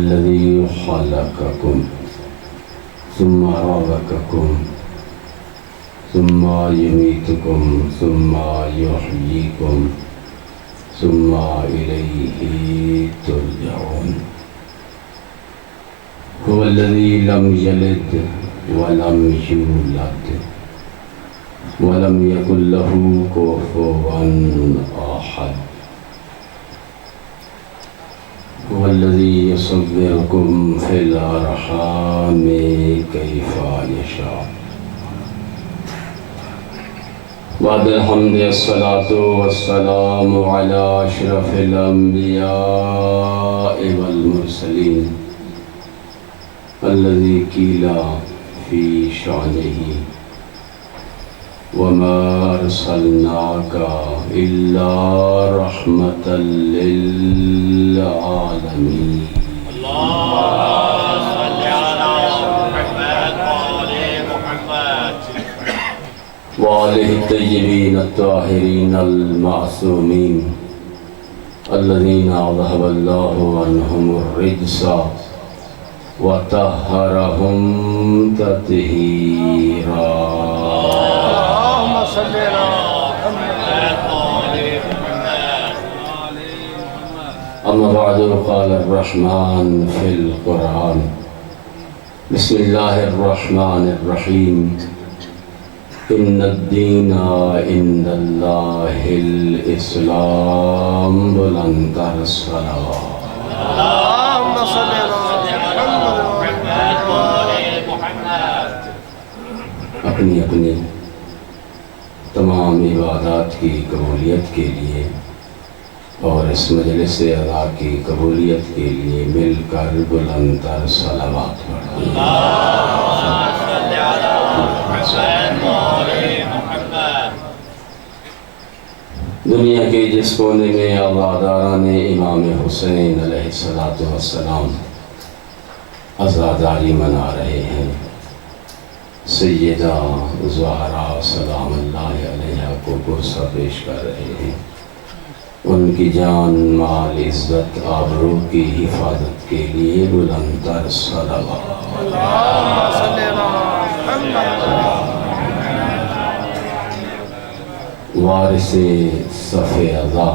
الذي خلقكم ثم رزقكم ثم يميتكم ثم يحييكم ثم إليه ترجعون هو الذي لم يلد ولم يولد ولم يكن له كفوا أحد هو الذي يصوركم في الأرحام كيف يشاء بعد الحمد الصلاة والسلام على أشرف الأنبياء والمرسلين الذي قيل في شأنه وما أرسلناك إلا رحمة للعالمين اللهم صل على محمد وآل محمد وآله الطيبين الطاهرين المعصومين الذين أذهب الله عنهم الرجس وطهرهم تطهيرا اللهم صل على محمد وآل محمد أما بعد قال الرحمن في القرآن بسم الله الرحمن الرحيم إن الدين عند الله الإسلام بلند الصلوات اللهم صل على اپنی اپنی تمام عبادات کی قبولیت کے لیے اور اس مجلس ادا کی قبولیت کے لیے مل کر بلند تر صلوات پڑھیں دنیا کے جس کونے میں عزاداران امام حسین علیہ السلام عزاداری منا رہے ہیں سیدہ زہرا سلام اللہ علیہ کو گرسہ پیش کر رہے ہیں ان کی جان مال عزت آبرو کی حفاظت کے لیے بلند تر صلوات وارث صف ازا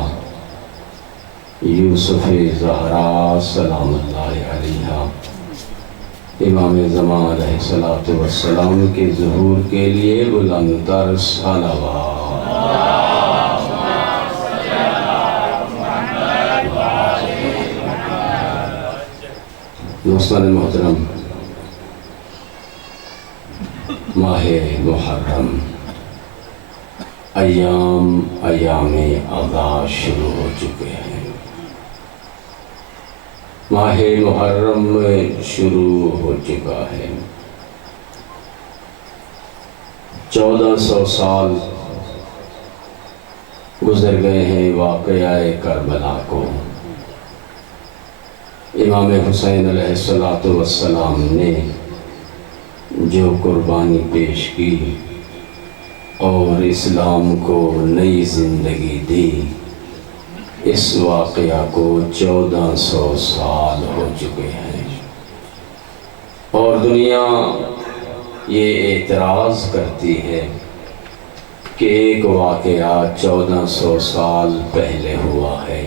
یوسف زہرا سلام اللہ علیہ امام زمان علیہ السلام کے ظہور کے لیے بلند تر صلوات دوستان محترم ماہ محرم ایام اذا شروع ہو چکے ہیں ماہ محرم شروع ہو چکا ہے 1400 سال گزر گئے ہیں واقعہ کربلا کو امام حسین علیہ السلام نے جو قربانی پیش کی اور اسلام کو نئی زندگی دی اس واقعہ کو 1400 سال ہو چکے ہیں اور دنیا یہ اعتراض کرتی ہے کہ ایک واقعہ 1400 سال پہلے ہوا ہے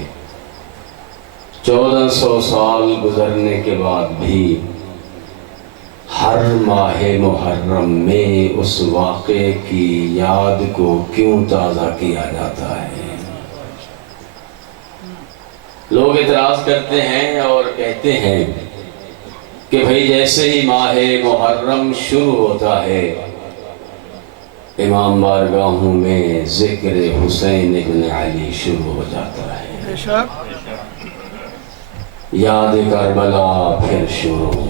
1400 سال گزرنے کے بعد بھی ہر ماہ محرم میں اس واقعے کی یاد کو کیوں تازہ کیا جاتا ہے لوگ اعتراض کرتے ہیں اور کہتے ہیں کہ بھئی جیسے ہی ماہ محرم شروع ہوتا ہے امام بارگاہوں میں ذکر حسین ابن علی شروع ہو جاتا ہے یاد کربلا پھر شروع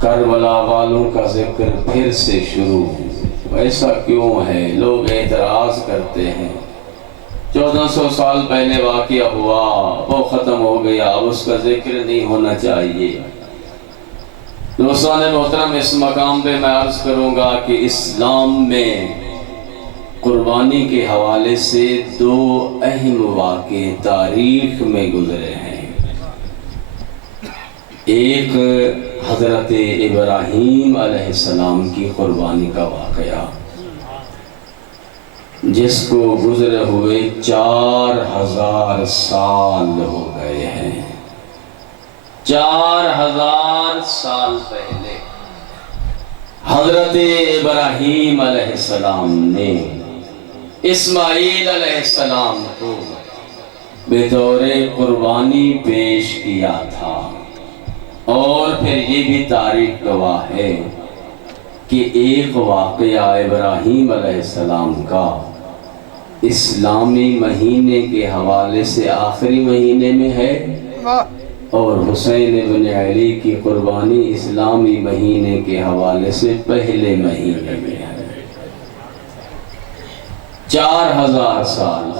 کربلا والوں کا ذکر پھر سے شروع ایسا کیوں ہے لوگ اعتراض کرتے ہیں 1400 سال پہلے واقعہ ہوا وہ ختم ہو گیا اب اس کا ذکر نہیں ہونا چاہیے دوستان محترم اس مقام پہ میں عرض کروں گا کہ اسلام میں قربانی کے حوالے سے 2 اہم واقعے تاریخ میں گزرے ہیں ایک حضرت ابراہیم علیہ السلام کی قربانی کا واقعہ، جس کو گزرے ہوئے 4000 سال ہو گئے ہیں۔ 4000 سال پہلے حضرت ابراہیم علیہ السلام نے اسماعیل علیہ السلام کو بطور قربانی پیش کیا تھا، اور پھر یہ بھی تاریخ گواہ ہے کہ ایک واقعہ ابراہیم علیہ السلام کا اسلامی مہینے کے حوالے سے آخری مہینے میں ہے، اور حسین ابن علی کی قربانی اسلامی مہینے کے حوالے سے پہلے مہینے میں ہے۔ 4000 سال،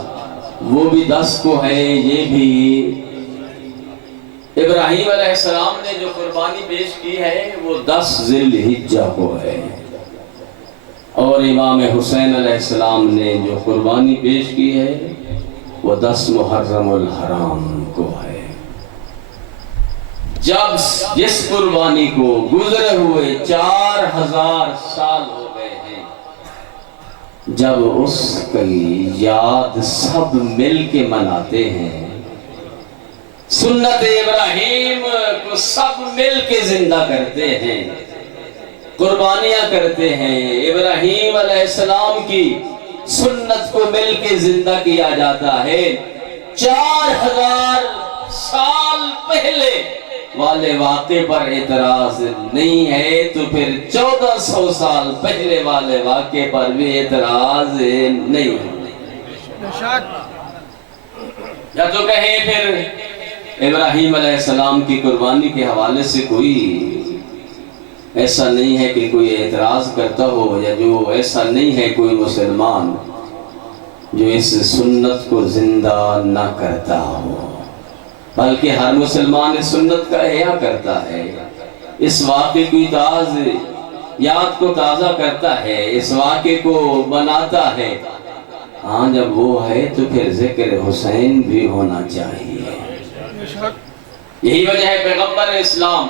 وہ بھی 10 کو ہے، یہ بھی ابراہیم علیہ السلام نے جو قربانی پیش کی ہے وہ 10 ذی الحجہ کو ہے، اور امام حسین علیہ السلام نے جو قربانی پیش کی ہے وہ 10 محرم الحرام کو ہے۔ جب جس قربانی کو گزرے ہوئے 4000 سال ہو گئے ہیں، جب اس کی یاد سب مل کے مناتے ہیں، سنت ابراہیم کو سب مل کے زندہ کرتے ہیں، قربانیاں کرتے ہیں، ابراہیم علیہ السلام کی سنت کو مل کے زندہ کیا جاتا ہے۔ 4000 سال پہلے والے واقعے پر اعتراض نہیں ہے تو پھر 1400 سال پہلے والے واقعے پر بھی اعتراض نہیں ہے۔ یا تو کہیں پھر ابراہیم علیہ السلام کی قربانی کے حوالے سے کوئی ایسا نہیں ہے کہ کوئی اعتراض کرتا ہو، یا جو ایسا نہیں ہے کوئی مسلمان جو اس سنت کو زندہ نہ کرتا ہو، بلکہ ہر مسلمان اس سنت کا احیاء کرتا ہے، اس واقعے کی یاد کو تازہ کرتا ہے، اس واقعے کو بناتا ہے۔ ہاں جب وہ ہے تو پھر ذکر حسین بھی ہونا چاہیے۔ یہی وجہ ہے پیغمبر اسلام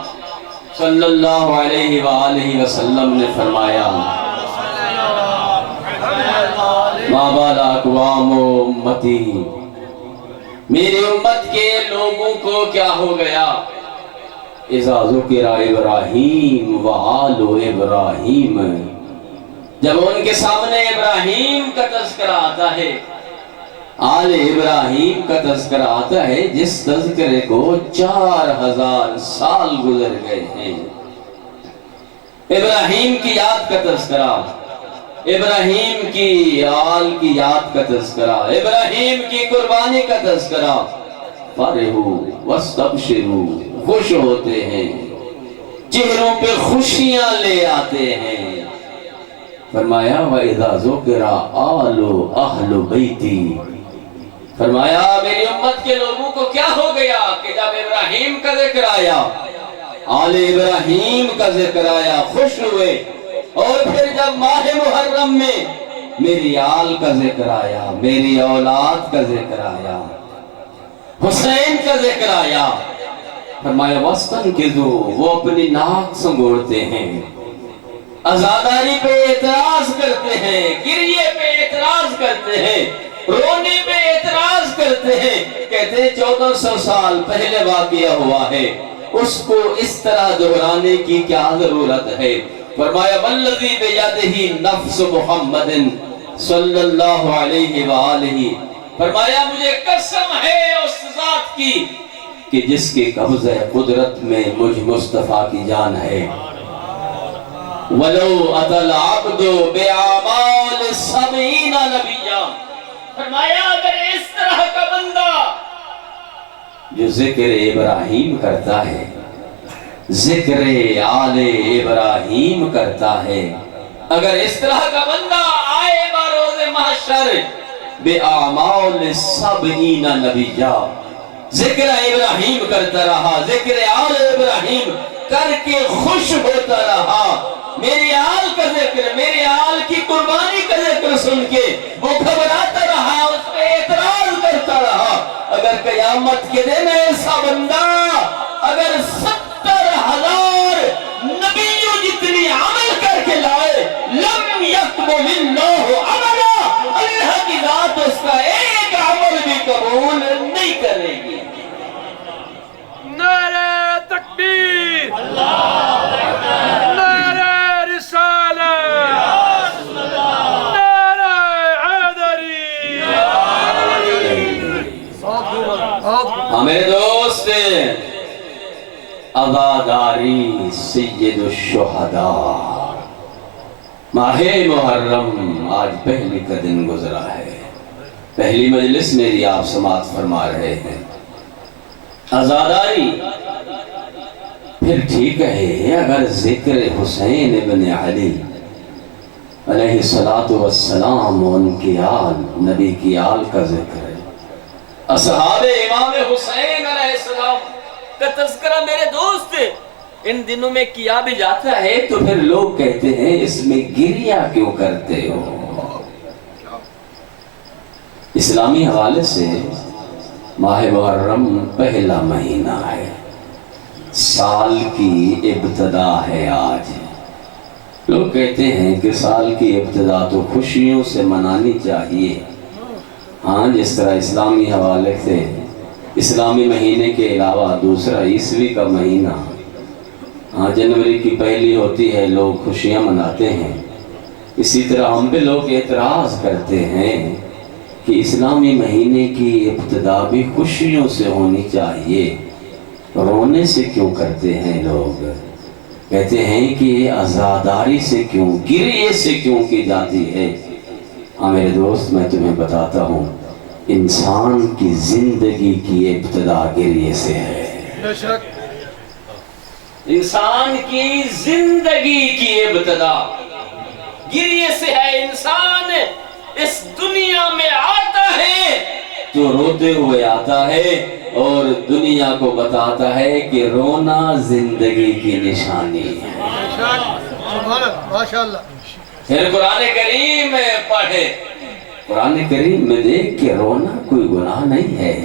صلی اللہ علیہ وآلہ وسلم نے فرمایا، ما بال اقوام امتی، میری امت کے لوگوں کو کیا ہو گیا، اذا ذکر ابراہیم وآل ابراہیم، جب ان کے سامنے ابراہیم کا تذکرہ آتا ہے، آل ابراہیم کا تذکرہ آتا ہے، جس تذکرے کو 4000 سال گزر گئے ہیں، ابراہیم کی یاد کا تذکرہ، ابراہیم کی آل کی یاد کا تذکرہ، ابراہیم کی قربانی کا تذکرہ، فرحوا واستبشروا، خوش ہوتے ہیں، چہروں پہ خوشیاں لے آتے ہیں۔ فرمایا وَإِذَا ذُكِرَ آلُ أَهْلُ بَيْتِي، فرمایا میری امت کے لوگوں کو کیا ہو گیا کہ جب ابراہیم کا ذکر آیا، آل ابراہیم کا ذکر آیا، خوش ہوئے، اور پھر جب ماہ محرم میں میری آل کا ذکر آیا، میری اولاد کا ذکر آیا، حسین کا ذکر آیا، فرمایا وَاسْتَنْكِذُوا، وہ اپنی ناک سنگوڑتے ہیں، عزاداری پہ اعتراض کرتے ہیں، گریے پہ اعتراض کرتے ہیں، رونے پہ اعتراض کرتے ہیں، کہتے ہیں 1400 سال پہلے واقعہ ہوا ہے، اس کو اس طرح دہرانے کی کیا ضرورت ہے؟ فرمایا والذی بیدہ نفس محمد صلی اللہ علیہ وآلہ، فرمایا مجھے قسم ہے اس ذات کی کہ جس کے قبضہ قدرت میں مجھ مصطفیٰ کی جان ہے، وَلَوْ أَتَى الْعَبْدُ بِعَمَالِ سَبْعِينَ نَبِيًّا، فرمایا اگر اس طرح کا بندہ جو ذکر ابراہیم کرتا ہے، ذکر آل ابراہیم کرتا ہے، اگر اس طرح کا بندہ آئے بروز محشر بِأَعْمَالِ سَبْعِينَ نَبِيًّا، ذکر ابراہیم کرتا رہا، ذکر آل ابراہیم کر کے خوش ہوتا رہا، میری آل کا ذکر، میری آل کی قربانی کا ذکر سن کے وہ گھبراتا رہا، اس پہ اعتراض کرتا رہا، اگر قیامت کے دن ایسا بندہ اگر 70 10,000 نبیوں جتنی عمل کر کے لائے، لم یقبل اللہ عملا، اللہ کی ذات اس کا ایک عمل بھی قبول نہیں کرے گی۔ نعرہ تکبیر، نعرہ رسالہ، نعرہ حیدری۔ میرے دوست، عزاداری سید الشہداء، ماہ محرم آج پہلی کا دن گزرا ہے، پہلی مجلس میری آپ سماعت فرما رہے ہیں۔ عزاداری پھر ٹھیک ہے اگر ذکر حسین ابن علی علیہ السلام و ان کی آل، نبی کی آل کا ذکر ہے، اصحاب امام حسین علیہ السلام کا تذکرہ میرے دوست ان دنوں میں کیا بھی جاتا ہے، تو پھر لوگ کہتے ہیں اس میں گریہ کیوں کرتے ہو؟ اسلامی حوالے سے ماہ محرم پہلا مہینہ ہے، سال کی ابتدا ہے آج۔ لوگ کہتے ہیں کہ سال کی ابتدا تو خوشیوں سے منانی چاہیے، ہاں جس طرح اسلامی حوالے سے اسلامی مہینے کے علاوہ دوسرا عیسوی کا مہینہ، ہاں جنوری کی پہلی ہوتی ہے، لوگ خوشیاں مناتے ہیں، اسی طرح ہم پہ لوگ اعتراض کرتے ہیں کہ اسلامی مہینے کی ابتدا بھی خوشیوں سے ہونی چاہیے، رونے سے کیوں کرتے ہیں؟ لوگ کہتے ہیں کہ عزاداری سے کیوں، گریہ سے کیوں کی جاتی ہے؟ ہاں میرے دوست، میں تمہیں بتاتا ہوں، انسان کی زندگی کی ابتدا گریہ سے ہے۔ بے شک انسان کی زندگی کی ابتدا گریہ سے ہے۔ انسان اس دنیا میں آتا ہے تو روتے ہوئے آتا ہے اور دنیا کو بتاتا ہے کہ رونا زندگی کی نشانی ہے۔ بے شک، سبحان اللہ، ماشاءاللہ۔ پھر قرآن کریم میں پڑھے، قرآن کریم میں دیکھ کہ رونا کوئی گناہ نہیں ہے،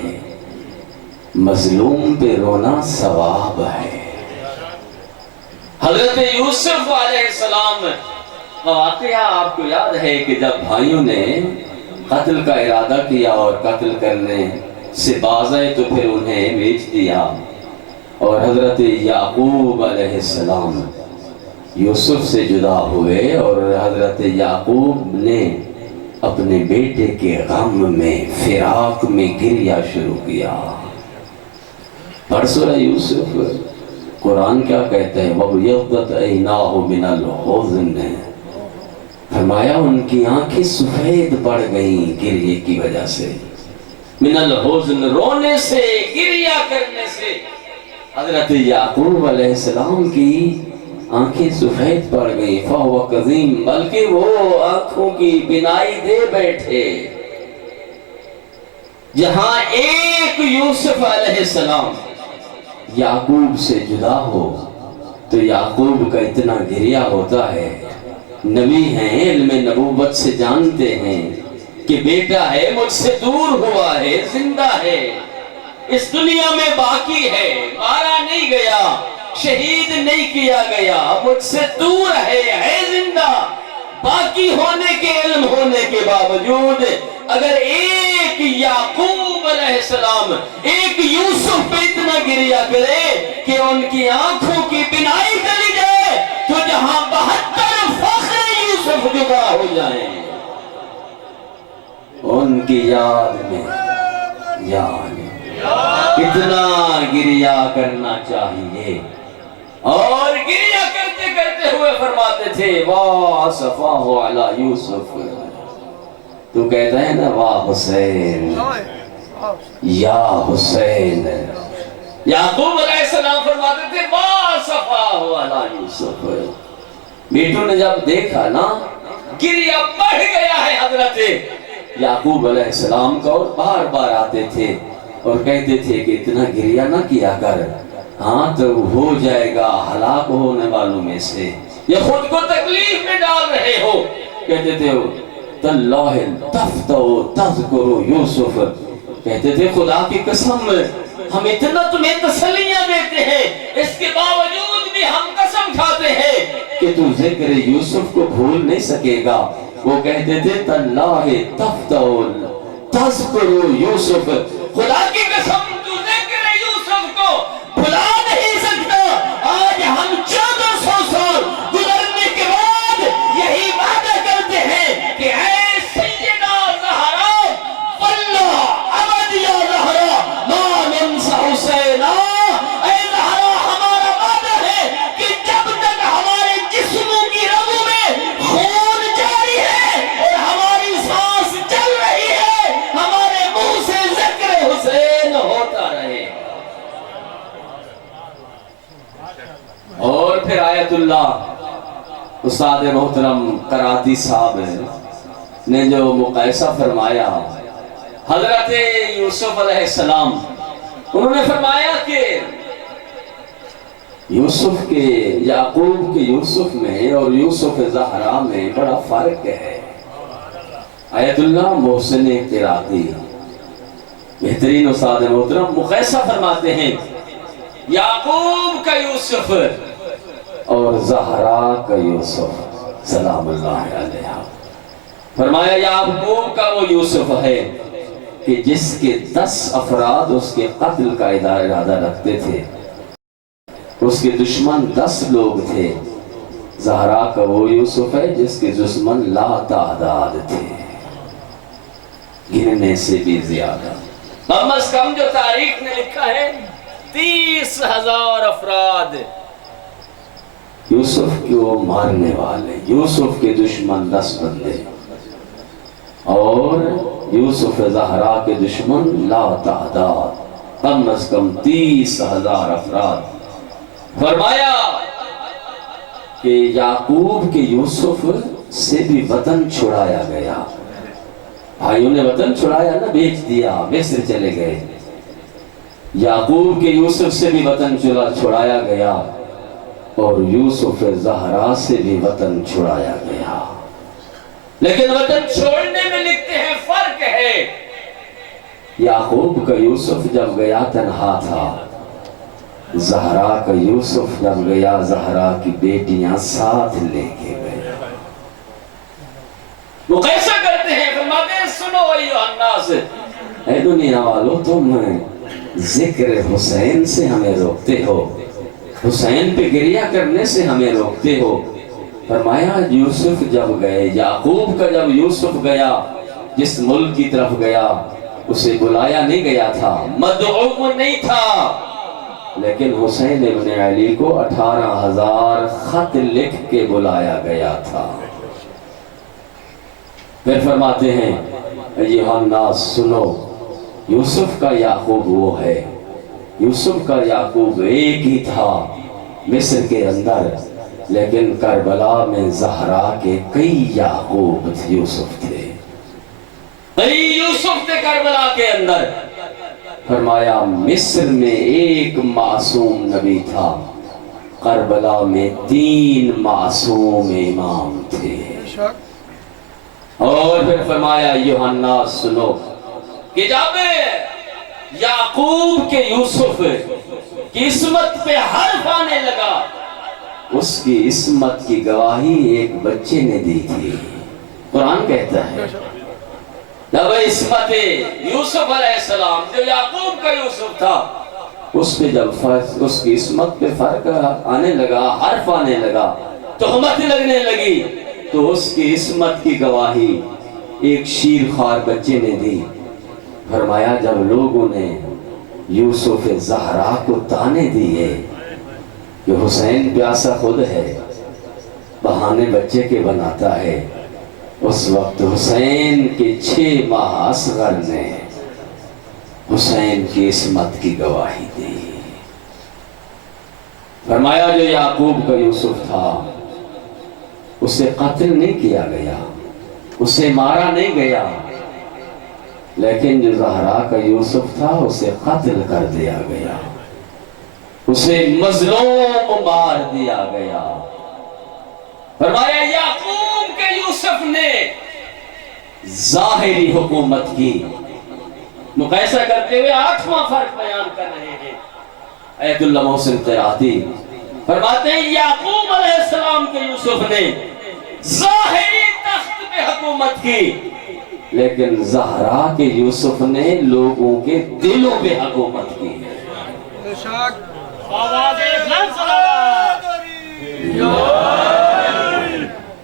مظلوم پہ رونا ثواب ہے۔ حضرت یوسف علیہ السلام واقعہ آپ کو یاد ہے کہ جب بھائیوں نے قتل کا ارادہ کیا اور قتل کرنے سے باز آئے تو پھر انہیں بیچ دیا، اور حضرت یعقوب علیہ السلام یوسف سے جدا ہوئے اور حضرت یعقوب نے اپنے بیٹے کے غم میں، فراق میں گریہ شروع کیا۔ پڑھ سورہ یوسف، قرآن کیا کہتا ہے؟ وَبْيَضَّتْ عَيْنَاهُ مِنَ الْحُزْنِ، فرمایا ان کی آنکھیں سفید پڑ گئیں گریہ کی وجہ سے، من الحزن، رونے سے، گریہ کرنے سے۔ حضرت یعقوب علیہ السلام کی آنکھیں سفید پڑ گئیں، فَهُوَ قَذِيمٌ، بلکہ وہ آنکھوں کی بینائی دے بیٹھے۔ جہاں ایک یوسف علیہ السلام یعقوب سے جدا ہو تو یعقوب کا اتنا گریہ ہوتا ہے، نبی ہیں، علم نبوت سے جانتے ہیں کہ بیٹا ہے، مجھ سے دور ہوا ہے، زندہ ہے، اس دنیا میں باقی ہے، مارا نہیں گیا، شہید نہیں کیا گیا، مجھ سے دور ہے زندہ۔ باقی ہونے کے علم ہونے کے باوجود اگر ایک یعقوب علیہ السلام ایک یوسف پہ اتنا گریہ کرے کہ ان کی آنکھوں کی بینائی چلی جائے تو جہاں 72 فخر یوسف جدا ہو جائیں، ان کی یاد میں کتنا گریہ کرنا چاہیے۔ اور گریہ کرتے کرتے ہوئے فرماتے تھے وَاسَفَاهُ عَلَى یوسف، تو کہتا ہے نا واہ حسین یا حسین۔ یعقوب علیہ السلام فرماتے تھے وَاسَفَاهُ عَلَى یوسف۔ بیٹوں نے جب دیکھا نا گریہ بڑھ گیا ہے حضرت یعقوب علیہ السلام کا، اور بار بار آتے تھے اور کہتے تھے کہ اتنا گریہ نہ کیا کر، ہاں تو ہو جائے گا ہلاک ہونے والوں میں سے، یا خود کو تکلیف میں ڈال رہے ہو۔ کہتے تھے تَاللَّهِ تَفْتَوْ تَذْكُرُ یوسف، کہتے تھے خدا کی قسم ہم اتنا تمہیں تسلیاں دیتے ہیں، اس کے باوجود بھی ہم قسم کھاتے ہیں کہ تو ذکر یوسف کو بھول نہیں سکے گا۔ وہ کہتے تھے تاللہ تفتول تذکر یوسف، خدا کی قسم تو ذکر یوسف کو بھلا نہیں سکتا۔ آج ہم 1400 سال گزرنے کے بعد یہی وعدہ کرتے ہیں کہ اے سیدہ زہرا واللہ ابد یا زہرا ما ننسى حسینا، اے زہرا ہمارا وعدہ ہے کہ جب تک ہمارے جسموں کی رگوں میں خون جاری ہے اور ہماری سانس چل رہی ہے، ہمارے منہ سے ذکر حسین ہوتا رہے گا۔ اور پھر آیت اللہ استاد محترم کراتی صاحب نے جو مقایسہ فرمایا حضرت یوسف علیہ السلام، انہوں نے فرمایا کہ یوسف کے یعقوب کے یوسف میں اور یوسف زہرا میں بڑا فرق ہے۔ آیت اللہ محسن قراتی بہترین استاد محترم مقایسہ فرماتے ہیں یعقوب کا یوسف اور زہرا کا یوسف سلام اللہ علیہ۔ فرمایا یعقوب کا وہ یوسف ہے کہ جس کے 10 افراد اس کے قتل کا ارادہ رکھتے تھے، اس کے دشمن 10 لوگ تھے۔ زہرا کا وہ یوسف ہے جس کے دشمن لا تعداد تھے، گننے سے بھی زیادہ۔ کم از کم جو تاریخ نے لکھا ہے 30,000 افراد یوسف کو مارنے والے، یوسف کے دشمن 10 بندے، اور یوسف زہرا کے دشمن لا تعداد، کم از کم 30,000 افراد۔ فرمایا کہ یعقوب کے یوسف سے بھی وطن چھڑایا گیا، بھائیوں نے وطن چھڑایا نا، بیچ دیا، مصر چلے گئے۔ یعقوب کے یوسف سے بھی وطن چھڑایا گیا اور یوسف زہرا سے بھی وطن چھڑایا گیا، لیکن وطن چھوڑنے میں لکھتے ہیں فرق ہے۔ یعقوب کا یوسف جب گیا تنہا تھا، زہرا کا یوسف جب گیا زہرا کی بیٹیاں ساتھ لے کے گئے۔ مقایسہ کرتے ہیں، فرماتے ہیں سنو ایھا الناس، اے دنیا والو تم ذکر حسین سے ہمیں روکتے ہو، حسین پہ گریہ کرنے سے ہمیں روکتے ہو۔ فرمایا یوسف جب گئے، یعقوب کا جب یوسف گیا، جس ملک کی طرف گیا اسے بلایا نہیں گیا تھا، مدعو نہیں تھا، لیکن حسین ابن علی کو 18,000 خط لکھ کے بلایا گیا تھا۔ پھر فرماتے ہیں ایھا الناس سنو، یوسف کا یعقوب وہ ہے، یوسف کا یعقوب ایک ہی تھا مصر کے اندر، لیکن کربلا میں زہرا کے کئی یعقوب یوسف تھے، کئی یوسف تھے کربلا کے اندر۔ فرمایا مصر میں ایک معصوم نبی تھا، کربلا میں 3 معصوم امام تھے۔ اور پھر فرمایا ایھا الناس سنو کہ جب یعقوب کے یوسف کی عصمت پہ حرف آنے لگا، اس کی عصمت کی گواہی ایک بچے نے دی تھی۔ قرآن کہتا ہے جب عصمت یوسف علیہ السلام جو یعقوب کا یوسف تھا، اس پہ جب اس کی عصمت پہ فرق آنے لگا، حرف آنے لگا، تہمت لگنے لگی، تو اس کی عصمت کی گواہی ایک شیرخوار بچے نے دی۔ فرمایا جب لوگوں نے یوسف زہرا کو تانے دیے کہ حسین پیاسا خود ہے، بہانے بچے کے بناتا ہے، اس وقت حسین کے 6 ماہ اصغر نے حسین کی عصمت کی گواہی دی۔ فرمایا جو یعقوب کا یوسف تھا اسے قتل نہیں کیا گیا، اسے مارا نہیں گیا، لیکن جو زہرا کا یوسف تھا اسے قتل کر دیا گیا، اسے مظلوم مار دیا گیا۔ فرمایا یعقوب کے یوسف نے ظاہری حکومت کی، مقایسہ کرتے ہوئے 8واں فرق بیان کر رہے ہیں۔ ایت اللہ محسن قرآتی فرماتے ہیں یعقوب علیہ السلام کے یوسف نے ظاہری تخت پہ حکومت کی، لیکن زہرا کے یوسف نے لوگوں کے دلوں پہ حکومت کی ہے۔ بے شک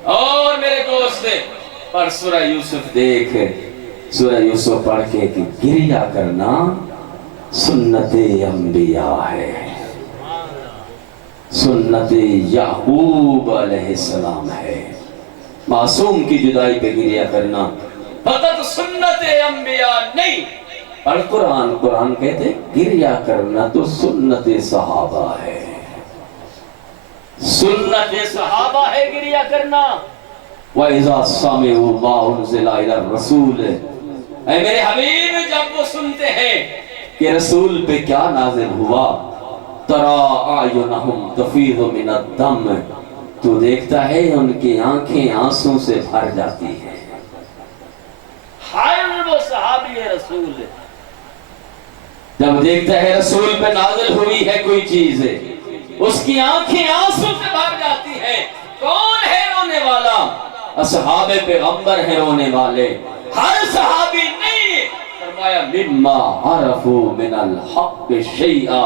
اور میرے دوست پر سورہ یوسف دیکھ، سورہ یوسف پڑھ کے کہ گریہ کرنا سنت انبیاء ہے، سنت یعقوب علیہ السلام ہے۔ معصوم کی جدائی پہ گریہ کرنا فقط سنت انبیاء نہیں، اور قرآن کہتے گریہ کرنا تو سنت صحابہ ہے، سنت صحابہ ہے گریہ کرنا۔ وَإِذَا سَمِعُوا مَا أُنزِلَ إِلَى الرَّسُولِ، اے میرے حبیب جب وہ سنتے ہیں کہ رسول پہ کیا نازل ہوا، تَرَىٰ أَعْيُنَهُمْ تَفِيضُ مِنَ الدَّمِ، تو دیکھتا ہے ان کی آنکھیں آنسوں سے بھر جاتی ہیں۔ ہر وہ صحابی رسول جب دیکھتا ہے رسول پہ نازل ہوئی ہے کوئی چیز، اس کی آنکھیں آنسوں سے بھر جاتی ہیں۔ کون ہے رونے والا؟ اصحاب پیغمبر ہیں رونے والے، ہر صحابی نہیں۔ فرمایا مما عرفوا من الحق شیئا،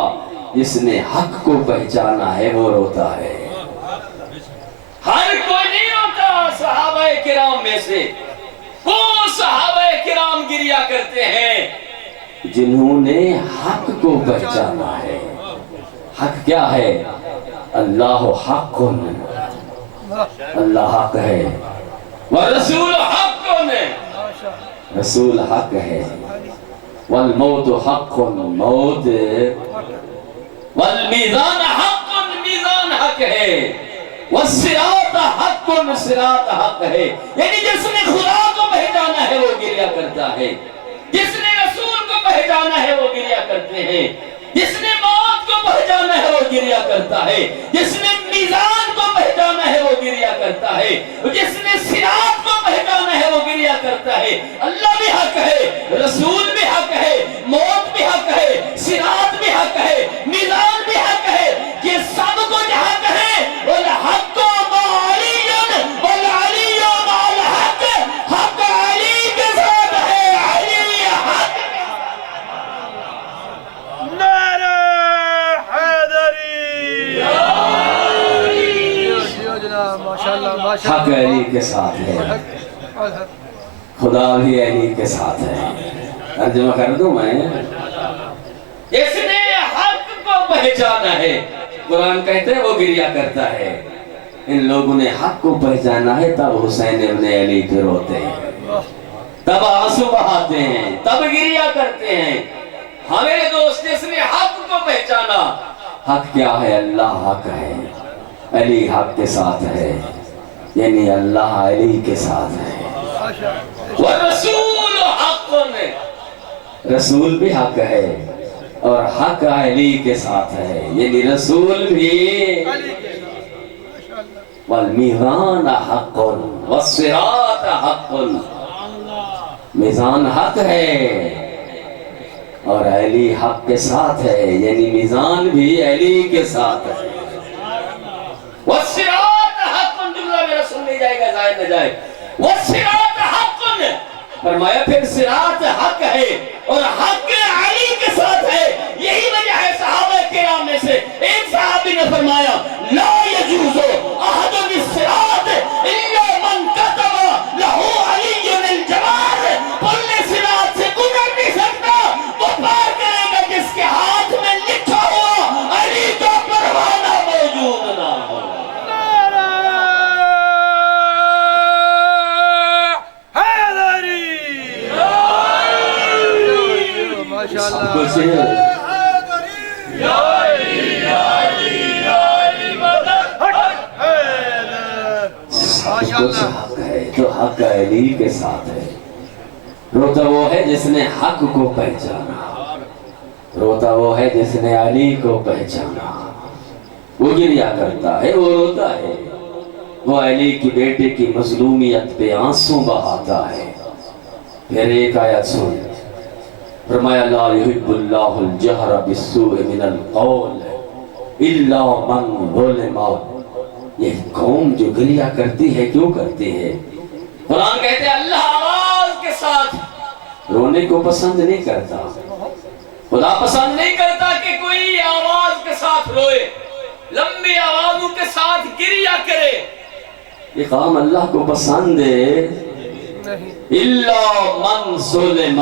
جس نے حق کو پہچانا ہے وہ روتا ہے۔ ہر کوئی نہیں روتا صحابہ کرام میں سے، وہ صحابہ کرام گریہ کرتے ہیں جنہوں نے حق کو پہچانا ہے۔ حق کیا ہے؟ اللہ حق، اللہ حق ہے، والرسول حق، رسول حق ہے، والموت حق، موت، والمیزان حق، میزان حق ہے، والصراط حق، صراط حق ہے۔ یعنی جس نے خدا کو پہچانا ہے وہ گریہ کرتا ہے، جس نے رسول کو پہچانا ہے وہ گریہ کرتے ہیں، جس نے موت کو پہچانا ہے وہ گریہ کرتا ہے، جس نے میزان کو پہچانا ہے وہ گریہ کرتا ہے، جس نے صراط کو پہچانا ہے وہ گریہ کرتا ہے۔ اللہ بھی حق ہے، رسول بھی حق ہے، موت بھی حق ہے، صراط بھی حق ہے، میزان بھی حق ہے، یہ سب کچھ حق ہے۔ والحق مع علی والعلی مع الحق، حق علی کے ساتھ ہے، علی حق۔ نعرہ حیدری، جناب ماشاءاللہ حق ماشاءاللہ، علی کے ساتھ ہے، خدا بھی علی کے ساتھ ہے۔ ترجمہ کر دوں میں، جس نے حق کو پہچانا ہے، قرآن کہتے ہیں وہ گریہ کرتا ہے۔ ان لوگوں نے حق کو پہچانا ہے تب حسین ابن علی پہ روتے ہیں، تب آنسو بہاتے ہیں، تب گریہ کرتے ہیں۔ ہمیں دوست جس نے حق کو پہچانا، حق کیا ہے؟ اللہ حق ہے، علی حق کے ساتھ ہے، یعنی اللہ علی کے ساتھ ہے۔ وَرَسُولُ حَقٌ، رسول بھی حق ہے اور حق علی کے ساتھ ہے، یعنی رسول بھی۔ وَالْمِيزَانَ حَقٌ وَالصِّرَاطَ حَقٌ، میزان حق ہے اور علی حق کے ساتھ ہے، یعنی میزان بھی علی کے ساتھ ہے۔ وَالصِّرَاطَ حَقٌ، جملہ میرا سن نہیں جائے گا، ظاہر نہ جائے۔ وَالصِّرَاطَ حَقٌ، فرمایا پھر صراط حق ہے اور حق علی کے ساتھ ہے۔ یہی وجہ ہے صحابہ کرام میں سے ایک صحابی نے فرمایا لا يجوز احد بالصراط الا من كتب له علی الجواد، کل صراط سے گزر نہیں سکتا، وہ پار کرے گا جس کے ہاتھ میں لکھا ہوا علی کا پروانہ موجود نہ ہو۔ ماشاءاللہ کچھ ہے کچھ حق ہے تو حق علی کے ساتھ ہے۔ روتا وہ ہے جس نے حق کو پہچانا، روتا وہ ہے جس نے علی کو پہچانا، وہ گریہ کرتا ہے، وہ روتا ہے، وہ علی کی بیٹے کی مظلومیت پہ آنسوں بہاتا ہے۔ پھر ایک آیت سن فرمایا لا یحب اللہ الجہر بالسوء من القول الا من ظلم. یہ قوم جو گریہ کرتی ہے کیوں کرتی ہے؟ قرآن کہتے ہیں اللہ آواز کے ساتھ رونے کو پسند نہیں کرتا. خدا پسند نہیں کرتا کہ کوئی آواز کے ساتھ روئے، لمبی آوازوں کے ساتھ گریہ کرے. یہ کام اللہ کو پسند ہے. الا من ظلم،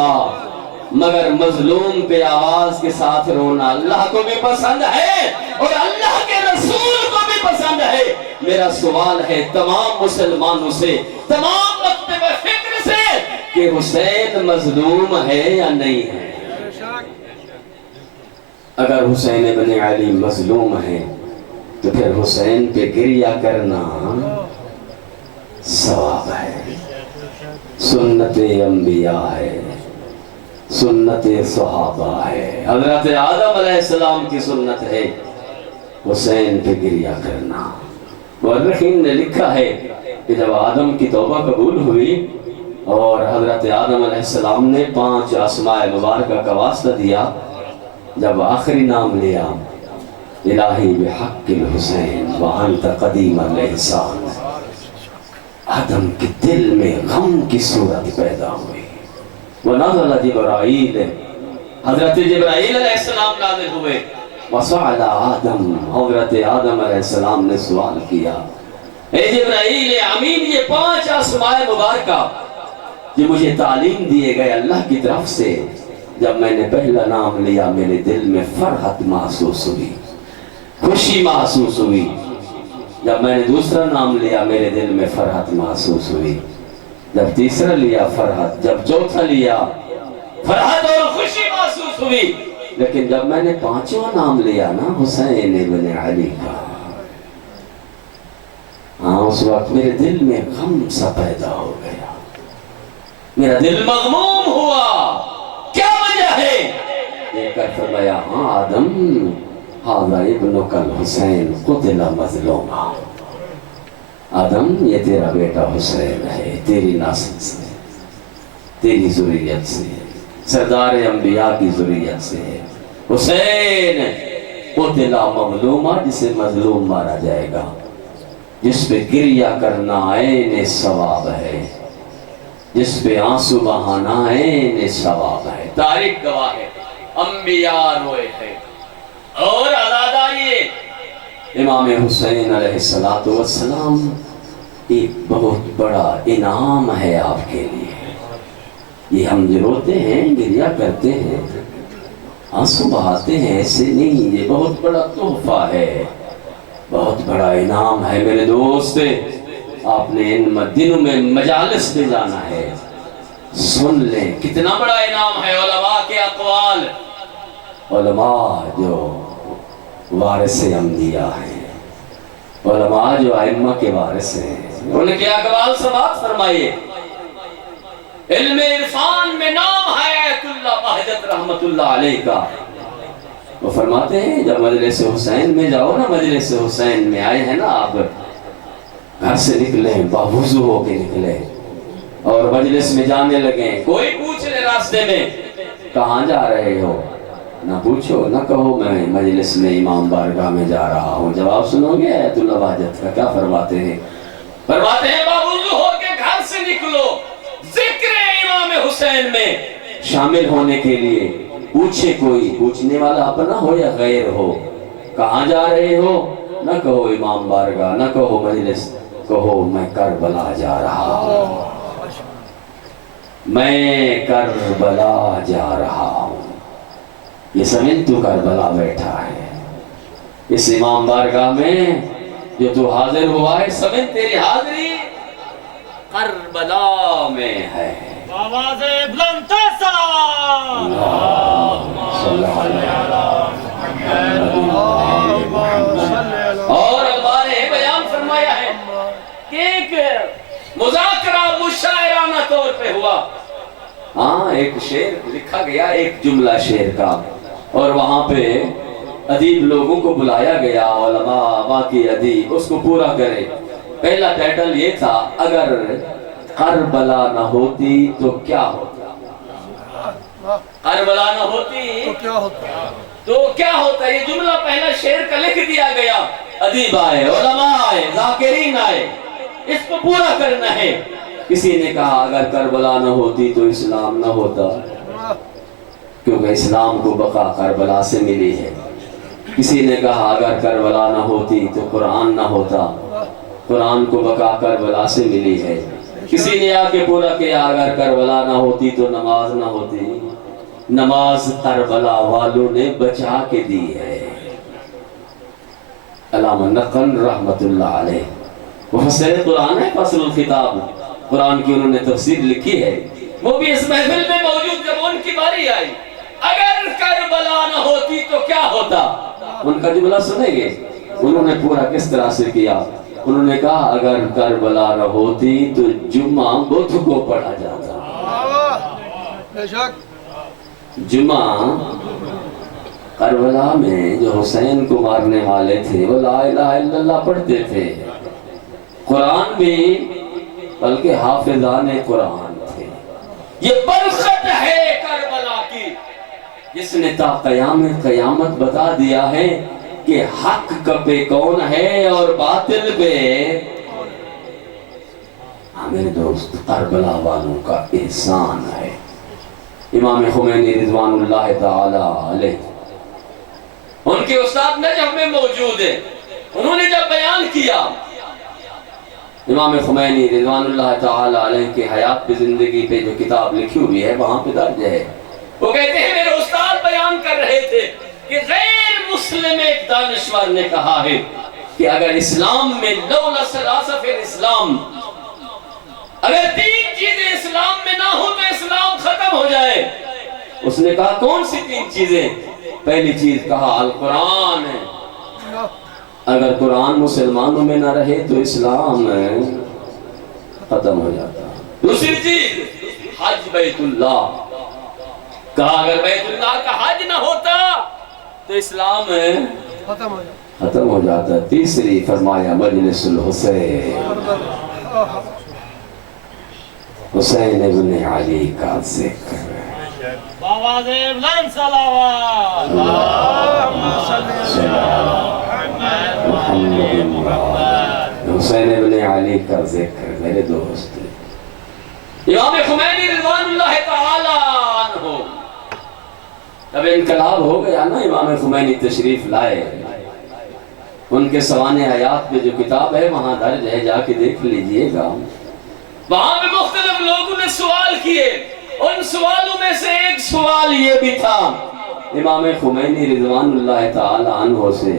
مگر مظلوم پہ آواز کے ساتھ رونا اللہ کو بھی پسند ہے اور اللہ کے رسول کو بھی پسند ہے. میرا سوال ہے تمام مسلمانوں سے، تمام مکتب فکر سے، کہ حسین مظلوم ہے یا نہیں ہے؟ اگر حسین ابن علی مظلوم ہے تو پھر حسین پہ گریہ کرنا ثواب ہے، سنت انبیاء ہے، سنت صحابہ ہے. حضرت آدم علیہ السلام کی سنت ہے حسین پہ گریہ کرنا. مورخین نے لکھا ہے کہ جب آدم کی توبہ قبول ہوئی اور حضرت آدم علیہ السلام نے 5 اسماء مبارکہ کا واسطہ دیا، جب آخری نام لیا الہی بحق الحسین وانت قدیم الاحسان، آدم کے دل میں غم کی صورت پیدا ہوئی. ونزل جبرائیل، حضرت جبرائیل علیہ السلام نازل ہوئے. وسأل آدم، حضرت آدم علیہ السلام نے سوال کیا، اے جبرائیل امین، یہ 5 اسماء مبارکہ یہ مجھے تعلیم دیے گئے اللہ کی طرف سے، جب میں نے پہلا نام لیا میرے دل میں فرحت محسوس ہوئی، خوشی محسوس ہوئی. جب میں نے دوسرا نام لیا میرے دل میں فرحت محسوس ہوئی. جب تیسرا لیا فرحت، جب چوتھا لیا فرحت اور خوشی محسوس ہوئی. لیکن جب میں نے 5واں نام لیا نا حسین ابن علی کا، اس وقت میرے دل میں غم سا پیدا ہو گیا، میرا دل مغموم ہوا. کیا وجہ ہے؟ ایک فرمایا آدم ھذا ابنک الحسین قتل مظلوما. آدم یہ تیرا بیٹا حسین ہے، تیری نسل سے، تیری ذریت سے، سردار انبیاء کی ذریت سے. حسین قتل مظلوما، جسے مظلوم مارا جائے گا، جس پہ گریہ کرنا عین ثواب ہے، جس پہ آنسو بہانا عین ثواب ہے. تاریخ گواہ ہے انبیاء روئے ہیں. اور عزاداری امام حسین علیہ السلام ایک بہت بڑا انعام ہے آپ کے لیے. یہ ہم جو روتے ہیں، گریہ کرتے ہیں، آنسو بہاتے ہیں، ایسے نہیں، یہ بہت بڑا تحفہ ہے، بہت بڑا انعام ہے. میرے دوست آپ نے ان دنوں میں مجالس میں جانا ہے، سن لیں کتنا بڑا انعام ہے. علماء کے اقوال، علماء جو وارث انبیاء ہیں، علماء جو ائمہ کے وارث ہیں، ان کے اقوال سماعت فرمائیے. علم عرفان میں نام ہے آیت اللہ بہجت رحمت اللہ علیہ کا. وہ فرماتے ہیں جب مجلس حسین میں جاؤ نا، مجلس حسین میں آئے ہیں نا آپ، گھر سے نکلیں باوضو ہو کے نکلیں اور مجلس میں جانے لگیں، کوئی پوچھ لے راستے میں کہاں جا رہے ہو، نہ پوچھو، نہ کہو میں مجلس میں امام بارگاہ میں جا رہا ہوں. جواب سنو گے آیت اللہ بہجت کا کیا فرماتے ہیں؟ فرماتے ہیں باوضو ہو کے گھر سے نکلو، ذکر امام حسین میں شامل ہونے کے لیے. پوچھے کوئی، پوچھنے والا اپنا ہو یا غیر ہو، کہاں جا رہے ہو، نہ کہو امام بارگاہ، نہ کہو مجلس، کہو میں کربلا جا رہا ہوں، میں کربلا جا رہا ہوں. یہ سمجھ تو کربلا بیٹھا ہے اس امام بارگاہ میں جو تو حاضر ہوا ہے، سمجھ تیری حاضری کربلا میں ہے. آواز بلند سلام اور ہمارے بیان فرمایا ہے کہ ایک مذاکرہ مشاعرانہ طور پہ ہوا. ایک شعر لکھا گیا، ایک جملہ شعر کا، اور وہاں پہ ادیب لوگوں کو بلایا گیا، علماء باقی ادیب اس کو پورا کرے. پہلا ٹائٹل یہ تھا اگر کربلا نہ ہوتی تو کیا ہوتا. کربلا نہ ہوتی تو کیا ہوتا؟ تو کیا ہوتا؟ یہ جملہ پہلا شعر کا لکھ دیا گیا، ادیب آئے، علماء آئے، ذاکرین آئے، اس کو پورا کرنا ہے۔ کسی نے کہا اگر کربلا نہ ہوتی تو اسلام نہ ہوتا، کیونکہ اسلام کو بقا کربلا سے ملی ہے۔ کسی نے کہا اگر کربلا نہ ہوتی تو قرآن نہ ہوتا، قرآن کو بقا کربلا سے ملی ہے۔ کسی نے آ کے پورا کیا اگر کربلا نہ ہوتی تو نماز نہ ہوتی، نماز کربلا والوں نے بچا کے دی ہے۔ علامہ نقل رحمت اللہ علیہ مفسر قرآن ہے، فصل الخطاب، قرآن کی انہوں نے تفسیر لکھی ہے، وہ بھی اس محفل میں موجود جب ان کی باری آئی، اگر کربلا نہ ہوتی تو کیا ہوتا؟ ان کا جملہ سنیں گے انہوں نے پورا کس طرح سے کیا۔ انہوں نے کہا اگر کربلا نہ ہوتی تو جمعہ بدھ کو پڑھا جاتا۔ بے شک جمعہ کربلا میں جو حسین کو مارنے والے تھے وہ لا الہ الا اللہ پڑھتے تھے، قرآن بھی، بلکہ حافظان قرآن تھے۔ یہ برخت ہے کربلا کی جس نے تا قیام قیامت بتا دیا ہے کہ حق پہ کون ہے اور باطل پہ۔ میرے دوست، کربلا والوں کا احسان ہے۔ امام خمینی رضوان اللہ تعالی علیہ، ان کے استاد نجف میں موجود ہے، انہوں نے جب بیان کیا، امام خمینی رضوان اللہ تعالی علیہ کے حیات پہ، زندگی پہ جو کتاب لکھی ہوئی ہے وہاں پہ درج ہے، وہ کہتے ہیں میرے استاد بیان کر رہے تھے کہ غیر مسلم ایک دانشور نے کہا ہے کہ اگر اسلام میں لولا ثلاثہ فی الاسلام، اگر تین چیزیں اسلام میں نہ ہو تو اسلام ختم ہو جائے۔ اس نے کہا کون سی تین چیزیں؟ پہلی چیز کہا القرآن ہے، اگر قرآن مسلمانوں میں نہ رہے تو اسلام ختم ہو جاتا۔ دوسری چیز حج بیت اللہ، کہا اگر بیت اللہ کا حج نہ ہوتا تو اسلام ختم ہو جاتا۔ تیسری فرمایا مجلس الحسین، حسین ابن علی کا ذکر، آواز بلند صلوات حسین ابن علی کا ذکر۔ میرے دوست، امام خمینی رضوان اللہ تعالی عنہ، جب انقلاب ہو گیا نا، امام خمینی تشریف لائے، ان کے سوانح حیات پہ جو کتاب ہے وہاں درج ہے، جا کے دیکھ لیجئے گا۔ وہاں پہ مختلف لوگوں نے سوال کیے، ان سوالوں میں سے ایک سوال یہ بھی تھا امام خمینی رضوان اللہ تعالی عنہ سے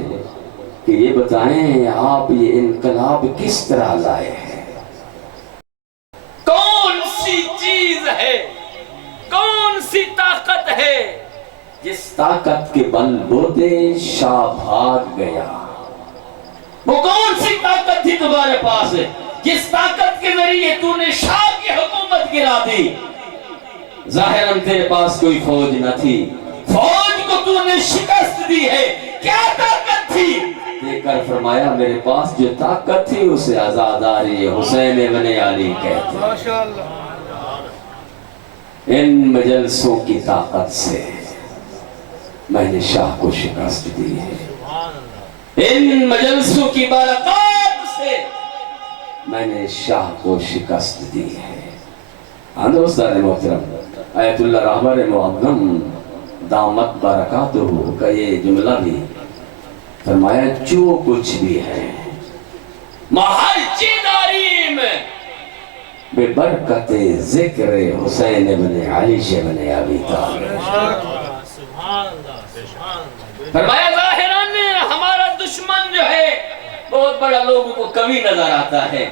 کہ یہ بتائیں آپ یہ انقلاب کس طرح لائے ہیں؟ کون سی چیز ہے، کون سی طاقت ہے جس طاقت کے بل بوتے شاہ بھاگ گیا؟ وہ کون سی طاقت تھی تمہارے پاس جس طاقت کے ذریعے تو نے شاہ کی حکومت گرا دی؟ ظاہراً تیرے پاس کوئی فوج نہ تھی، فوج کو تو نے شکست دی ہے، کیا طاقت تھی؟ دیکھ کر فرمایا میرے پاس جو طاقت تھی اسے عزاداری حسین ابن علی کہتے ہیں۔ ماشاءاللہ، ان مجلسوں کی طاقت سے میں نے شاہ کو شکست دی ہے، ان مجلسوں کی برکات سے میں نے شاہ کو شکست دی ہے۔ دوستان محترم، آیت اللہ رحمر معظم دامت برکاتہ کا یہ جملہ بھی فرمایا جو کچھ بھی ہے محرچی داریم بے برکت ذکر حسین ابن علی ابن ابی طالب۔ فرمایا ظاہراً ہمارا دشمن جو ہے بہت بڑا لوگوں کو قوی نظر آتا ہے،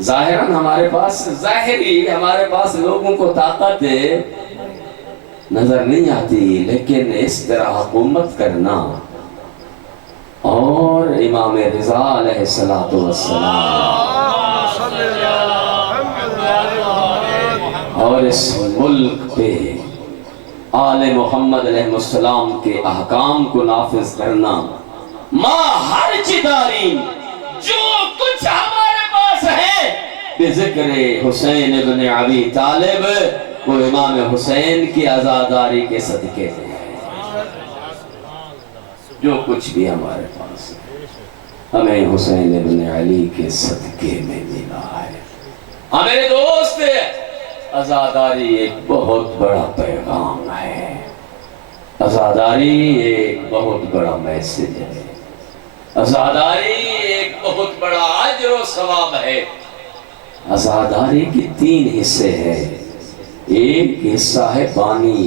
ظاہراً ہمارے پاس ظاہری ہمارے پاس لوگوں کو طاقت نظر نہیں آتی، لیکن اس طرح حکومت کرنا اور امام رضا علیہ السلام اور اس ملک پہ آل محمد علیہ السلام کے احکام کو نافذ کرنا، ما ہر چداری جو کچھ ہمارے پاس ہے بذکر حسین ابن ابی طالب وہ امام حسین کی عزاداری کے صدقے میں ہے۔ جو کچھ بھی ہمارے پاس ہے ہمیں حسین ابن علی کے صدقے میں ملا ہے۔ ہاں میرے دوست، عزاداری ایک بہت بڑا پیغام ہے، عزاداری ایک بہت بڑا میسج ہے، عزاداری ایک بہت بڑا اجر و ثواب ہے۔ عزاداری کی 3 حصے ہیں، ایک حصہ ہے بانی،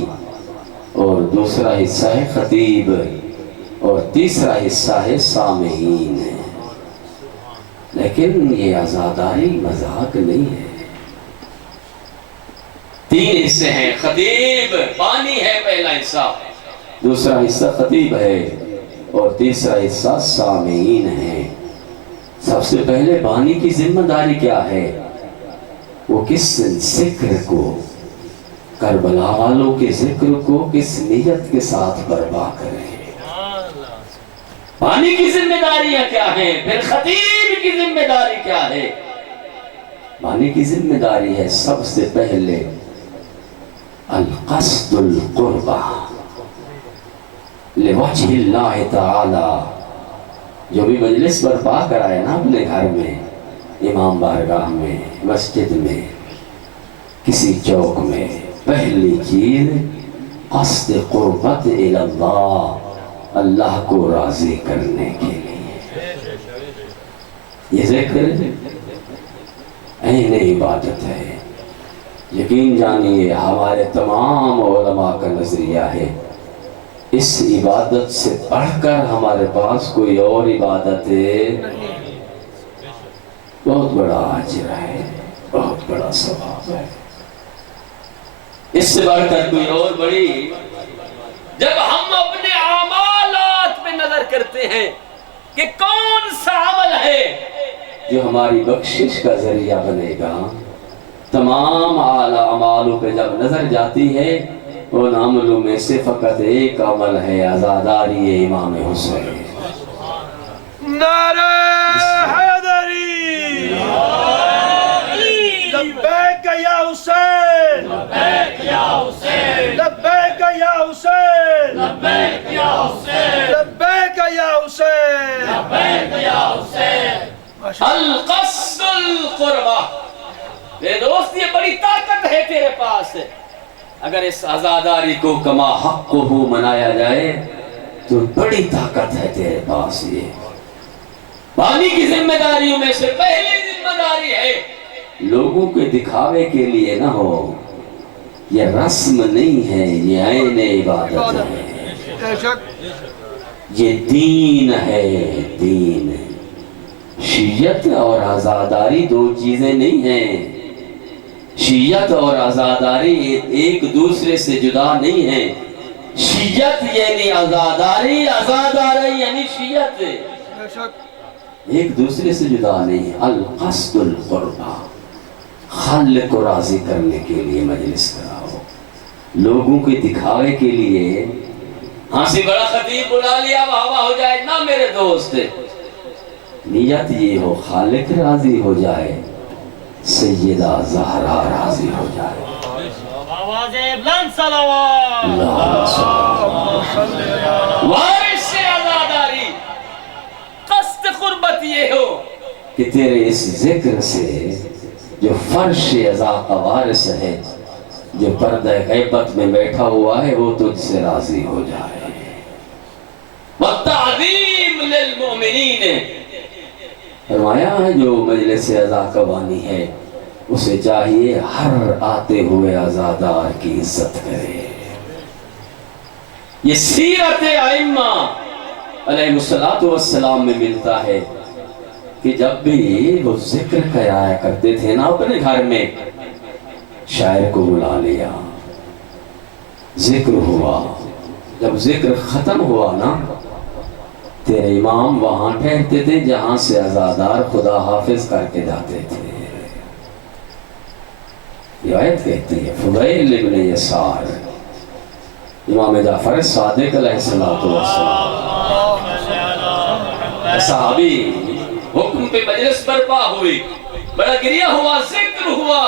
اور دوسرا حصہ ہے خطیب، اور تیسرا حصہ ہے سامعین۔ لیکن یہ عزاداری مذاق نہیں ہے۔ 3 حصے ہیں، خطیب بانی ہے پہلا حصہ، دوسرا حصہ خطیب ہے، اور تیسرا حصہ سامعین ہے۔ سب سے پہلے بانی کی ذمہ داری کیا ہے؟ وہ کس ذکر کو، کربلا والوں کے ذکر کو کس نیت کے ساتھ برپا کرے۔ بانی کی ذمہ داریاں کیا ہیں؟ پھر خطیب کی ذمہ داری کیا ہے؟ بانی کی ذمہ داری ہے سب سے پہلے القصد القربہ لوجہ اللہ تعالی۔ جو بھی مجلس برپا کرائے نا اپنے گھر میں، امام بارگاہ میں، مسجد میں، کسی چوک میں، پہلی چیز قصد قربت اللہ، اللہ کو راضی کرنے کے لیے۔ یہ ذکر عین عبادت ہے۔ یقین جانیے ہمارے تمام علماء کا نظریہ ہے، اس عبادت سے بڑھ کر ہمارے پاس کوئی اور عبادت ہے، بہت بڑا اجر ہے، بہت بڑا ثواب ہے۔ اس سے بڑھ کر کوئی اور بڑی، جب ہم اپنے اعمالات پہ نظر کرتے ہیں کہ کون سا عمل ہے جو ہماری بخشش کا ذریعہ بنے گا، تمام اعلی اعمالوں پہ جب نظر جاتی ہے، ان عملوں میں سے فقط ایک عمل ہے، عزاداری امام حسین۔ نعرہ حیدری، لبیک یا حسین، لبیک یا حسین، لبیک یا حسین، لبیک یا حسین، لبیک یا حسین، لبیک یا حسین۔ القصد القربہ، میرے دوست یہ بڑی طاقت ہے تیرے پاس۔ اگر اس عزاداری کو کما حق ہو منایا جائے تو بڑی طاقت ہے تیرے پاس۔ یہ بانی کی ذمہ داریوں میں سے پہلی ذمہ داری ہے، لوگوں کے دکھاوے کے لیے نہ ہو، یہ رسم نہیں ہے، یہ عین عبادت ہے، بے شک یہ دین ہے، دین۔ شیعت اور عزاداری 2 چیزیں نہیں ہیں، شیعت اور عزاداری ایک دوسرے سے جدا نہیں ہیں۔ شیعت یعنی عزاداری، عزاداری یعنی شیعت، بے شک ایک دوسرے سے جدا نہیں۔ القصد القربہ، خالق کو راضی کرنے کے لیے مجلس کراؤ، لوگوں کے دکھاوے کے لیے ہاں سے بڑا خطیب بلا لیا واہ ہو جائے نہ میرے دوست۔ نیت یہ ہو خالق راضی ہو جائے، سیدہ زہرا راضی ہو جائے۔ آواز بلند صلوات۔ اللہم صلی اللہ۔ وارث عزاداری، قصد قربت یہ ہو کہ تیرے اس ذکر سے جو فرش عزا کا وارث ہے، جو پردہ غیبت میں بیٹھا ہوا ہے، وہ تجھ سے راضی ہو جائے۔ وَالتَّعْظِيمُ لِلْمُؤْمِنِينَ، فرمایا ہے جو مجلس عزا کا بانی ہے اسے چاہیے ہر آتے ہوئے عزادار کی عزت کرے۔ یہ سیرت ائمہ علیہ السلام میں ملتا ہے کہ جب بھی وہ ذکر کرایا کرتے تھے نا اپنے گھر میں، شاعر کو بلا لیا، ذکر ہوا، جب ذکر ختم ہوا نا، تیرے امام وہاں ٹھہرتے تھے جہاں سے عزادار خدا حافظ کر کے جاتے تھے۔ یہ آیت کہتی ہے فضیل ابن یسار، امام جعفر صادق علیہ السلام، صحابی، حکم پہ مجلس برپا ہوئی، بڑا گریہ ہوا، ذکر ہوا،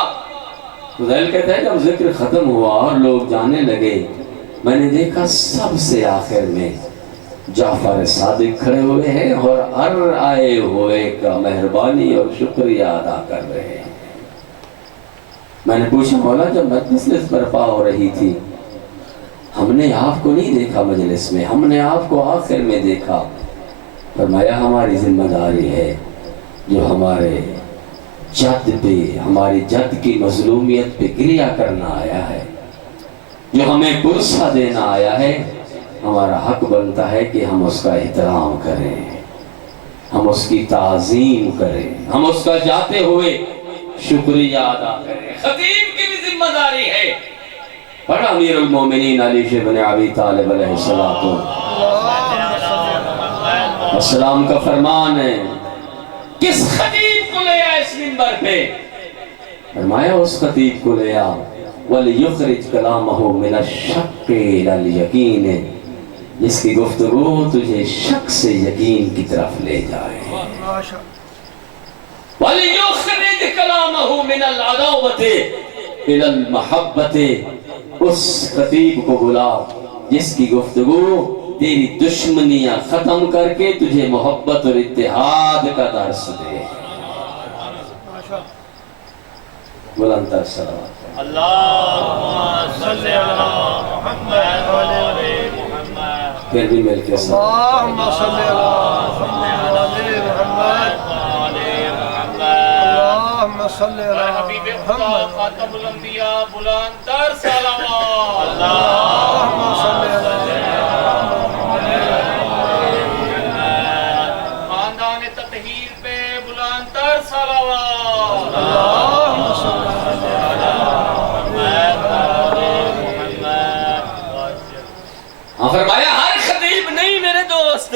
فضیل کہتا ہے جب ذکر ختم ہوا اور لوگ جانے لگے، میں نے دیکھا سب سے آخر میں جعفر صادق کھڑے ہوئے ہیں اور ہر آئے ہوئے کا مہربانی اور شکریہ ادا کر رہے ہیں۔ میں نے پوچھا مولا جب مجلس برپا ہو رہی تھی ہم نے آپ کو نہیں دیکھا مجلس میں، ہم نے آپ کو آخر میں دیکھا۔ فرمایا ہماری ذمہ داری ہے جو ہمارے جد پہ، ہماری جد کی مظلومیت پہ گریہ کرنا آیا ہے، جو ہمیں پرسہ دینا آیا ہے، ہمارا حق بنتا ہے کہ ہم اس کا احترام کریں، ہم اس کی تعظیم کریں، ہم اس کا جاتے ہوئے شکریہ ادا کریں۔ خطیب کی بھی ذمہ داری ہے۔ پڑھا امیر المومنین علی بن ابی طالب علیہ السلام کا فرمان ہے، کس خطیب کو لے آئے اس منبر پہ؟ فرمایا اس خطیب کو لے آ وَلْيُخْرِجْ كَلَامَهُ مِنَ الشَّقِّ إِلَى الْيَقِينِ، جس کی گفتگو تجھے شک سے یقین کی طرف لے جائے۔ وَلْيُخْرِجْ كَلَامَهُ مِنَ الْعَدَاوَةِ إِلَى الْمَحَبَّةِ، اس خطیب کو بلا جس کی گفتگو تیری دشمنیاں ختم کر کے تجھے محبت اور اتحاد کا درس دے۔ بلندر صلوات اللہم صلی علی محمد وعلی محمد، پھر بھی مل کے اللہم صلی علی محمد وعلی محمد۔ اللہم صلی علی حبیب خدا محمد خاتم الانبیاء بلند تر صلوات، اللہم صلی علی خاندان تطہیر پہ بلند تر صلوات، اللہم صلی ہاں فرمایا ہر خطیب نہیں میرے دوست،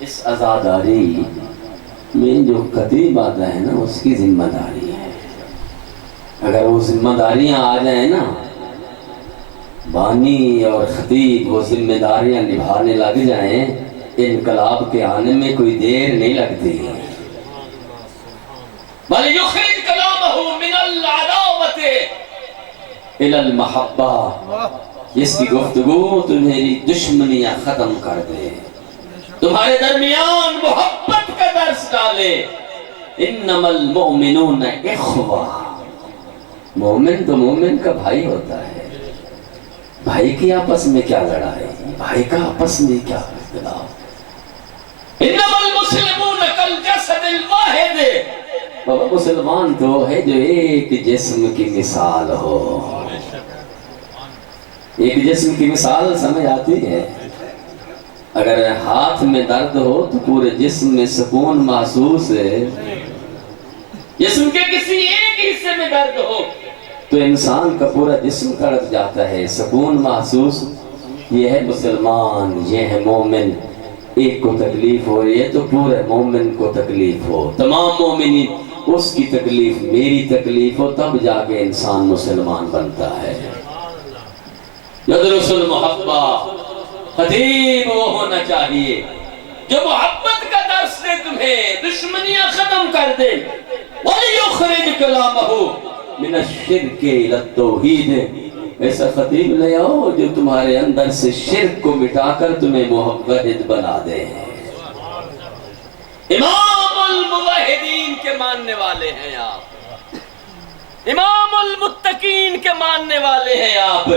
اس عزاداری میں جو خطیب آتا ہے نا اس کی ذمہ داری ہے۔ اگر وہ ذمہ داریاں آ جائیں نا، بانی اور خطیب وہ ذمہ داریاں نبھانے لگ جائیں، انقلاب کے آنے میں کوئی دیر نہیں لگتی۔ وَلْيُخْرِجْ كَلَامَهُ مِنَ الْعَدَاوَةِ إِلَى الْمَحَبَّةِ، جس کی گفتگو تمہاری دشمنیاں ختم کر دے، تمہارے درمیان محبت کا درس ڈالے۔ انما المؤمنون اخوہ، مومن تو مومن کا بھائی ہوتا ہے، بھائی کی آپس میں کیا لڑائی، بھائی کا آپس میں کیا اختلاف۔ انما المسلمون کالجسد الواحد، بابا مسلمان تو ہے جو ایک جسم کی مثال ہو۔ ایک جسم کی مثال سمجھ آتی ہے؟ اگر ہاتھ میں درد ہو تو پورے جسم میں سکون محسوس ہے، جسم کے کسی ایک حصے میں درد ہو تو انسان کا پورا جسم تڑپ جاتا ہے، سکون محسوس۔ یہ ہے مسلمان، یہ ہے مومن۔ ایک کو تکلیف ہو رہی ہے تو پورے مومن کو تکلیف ہو، تمام مومنین، اس کی تکلیف میری تکلیف ہو، تب جا کے انسان مسلمان بنتا ہے۔ یدرس المحبہ، خطیب وہ ہونا چاہیے جو محبت کا درس دے تمہیں، دشمنیاں ختم کر دے۔ وَلْيُخْرِجْ كَلَامَهُ مِنَ الشِّرْكِ إِلَى التَّوْحِيدِ، ایسا خطیب لے آؤ جو تمہارے اندر سے شرک کو مٹا کر تمہیں موحد بنا دے۔ امام الموحدین کے ماننے والے ہیں آپ، امام المتقین کے ماننے والے ہیں آپ،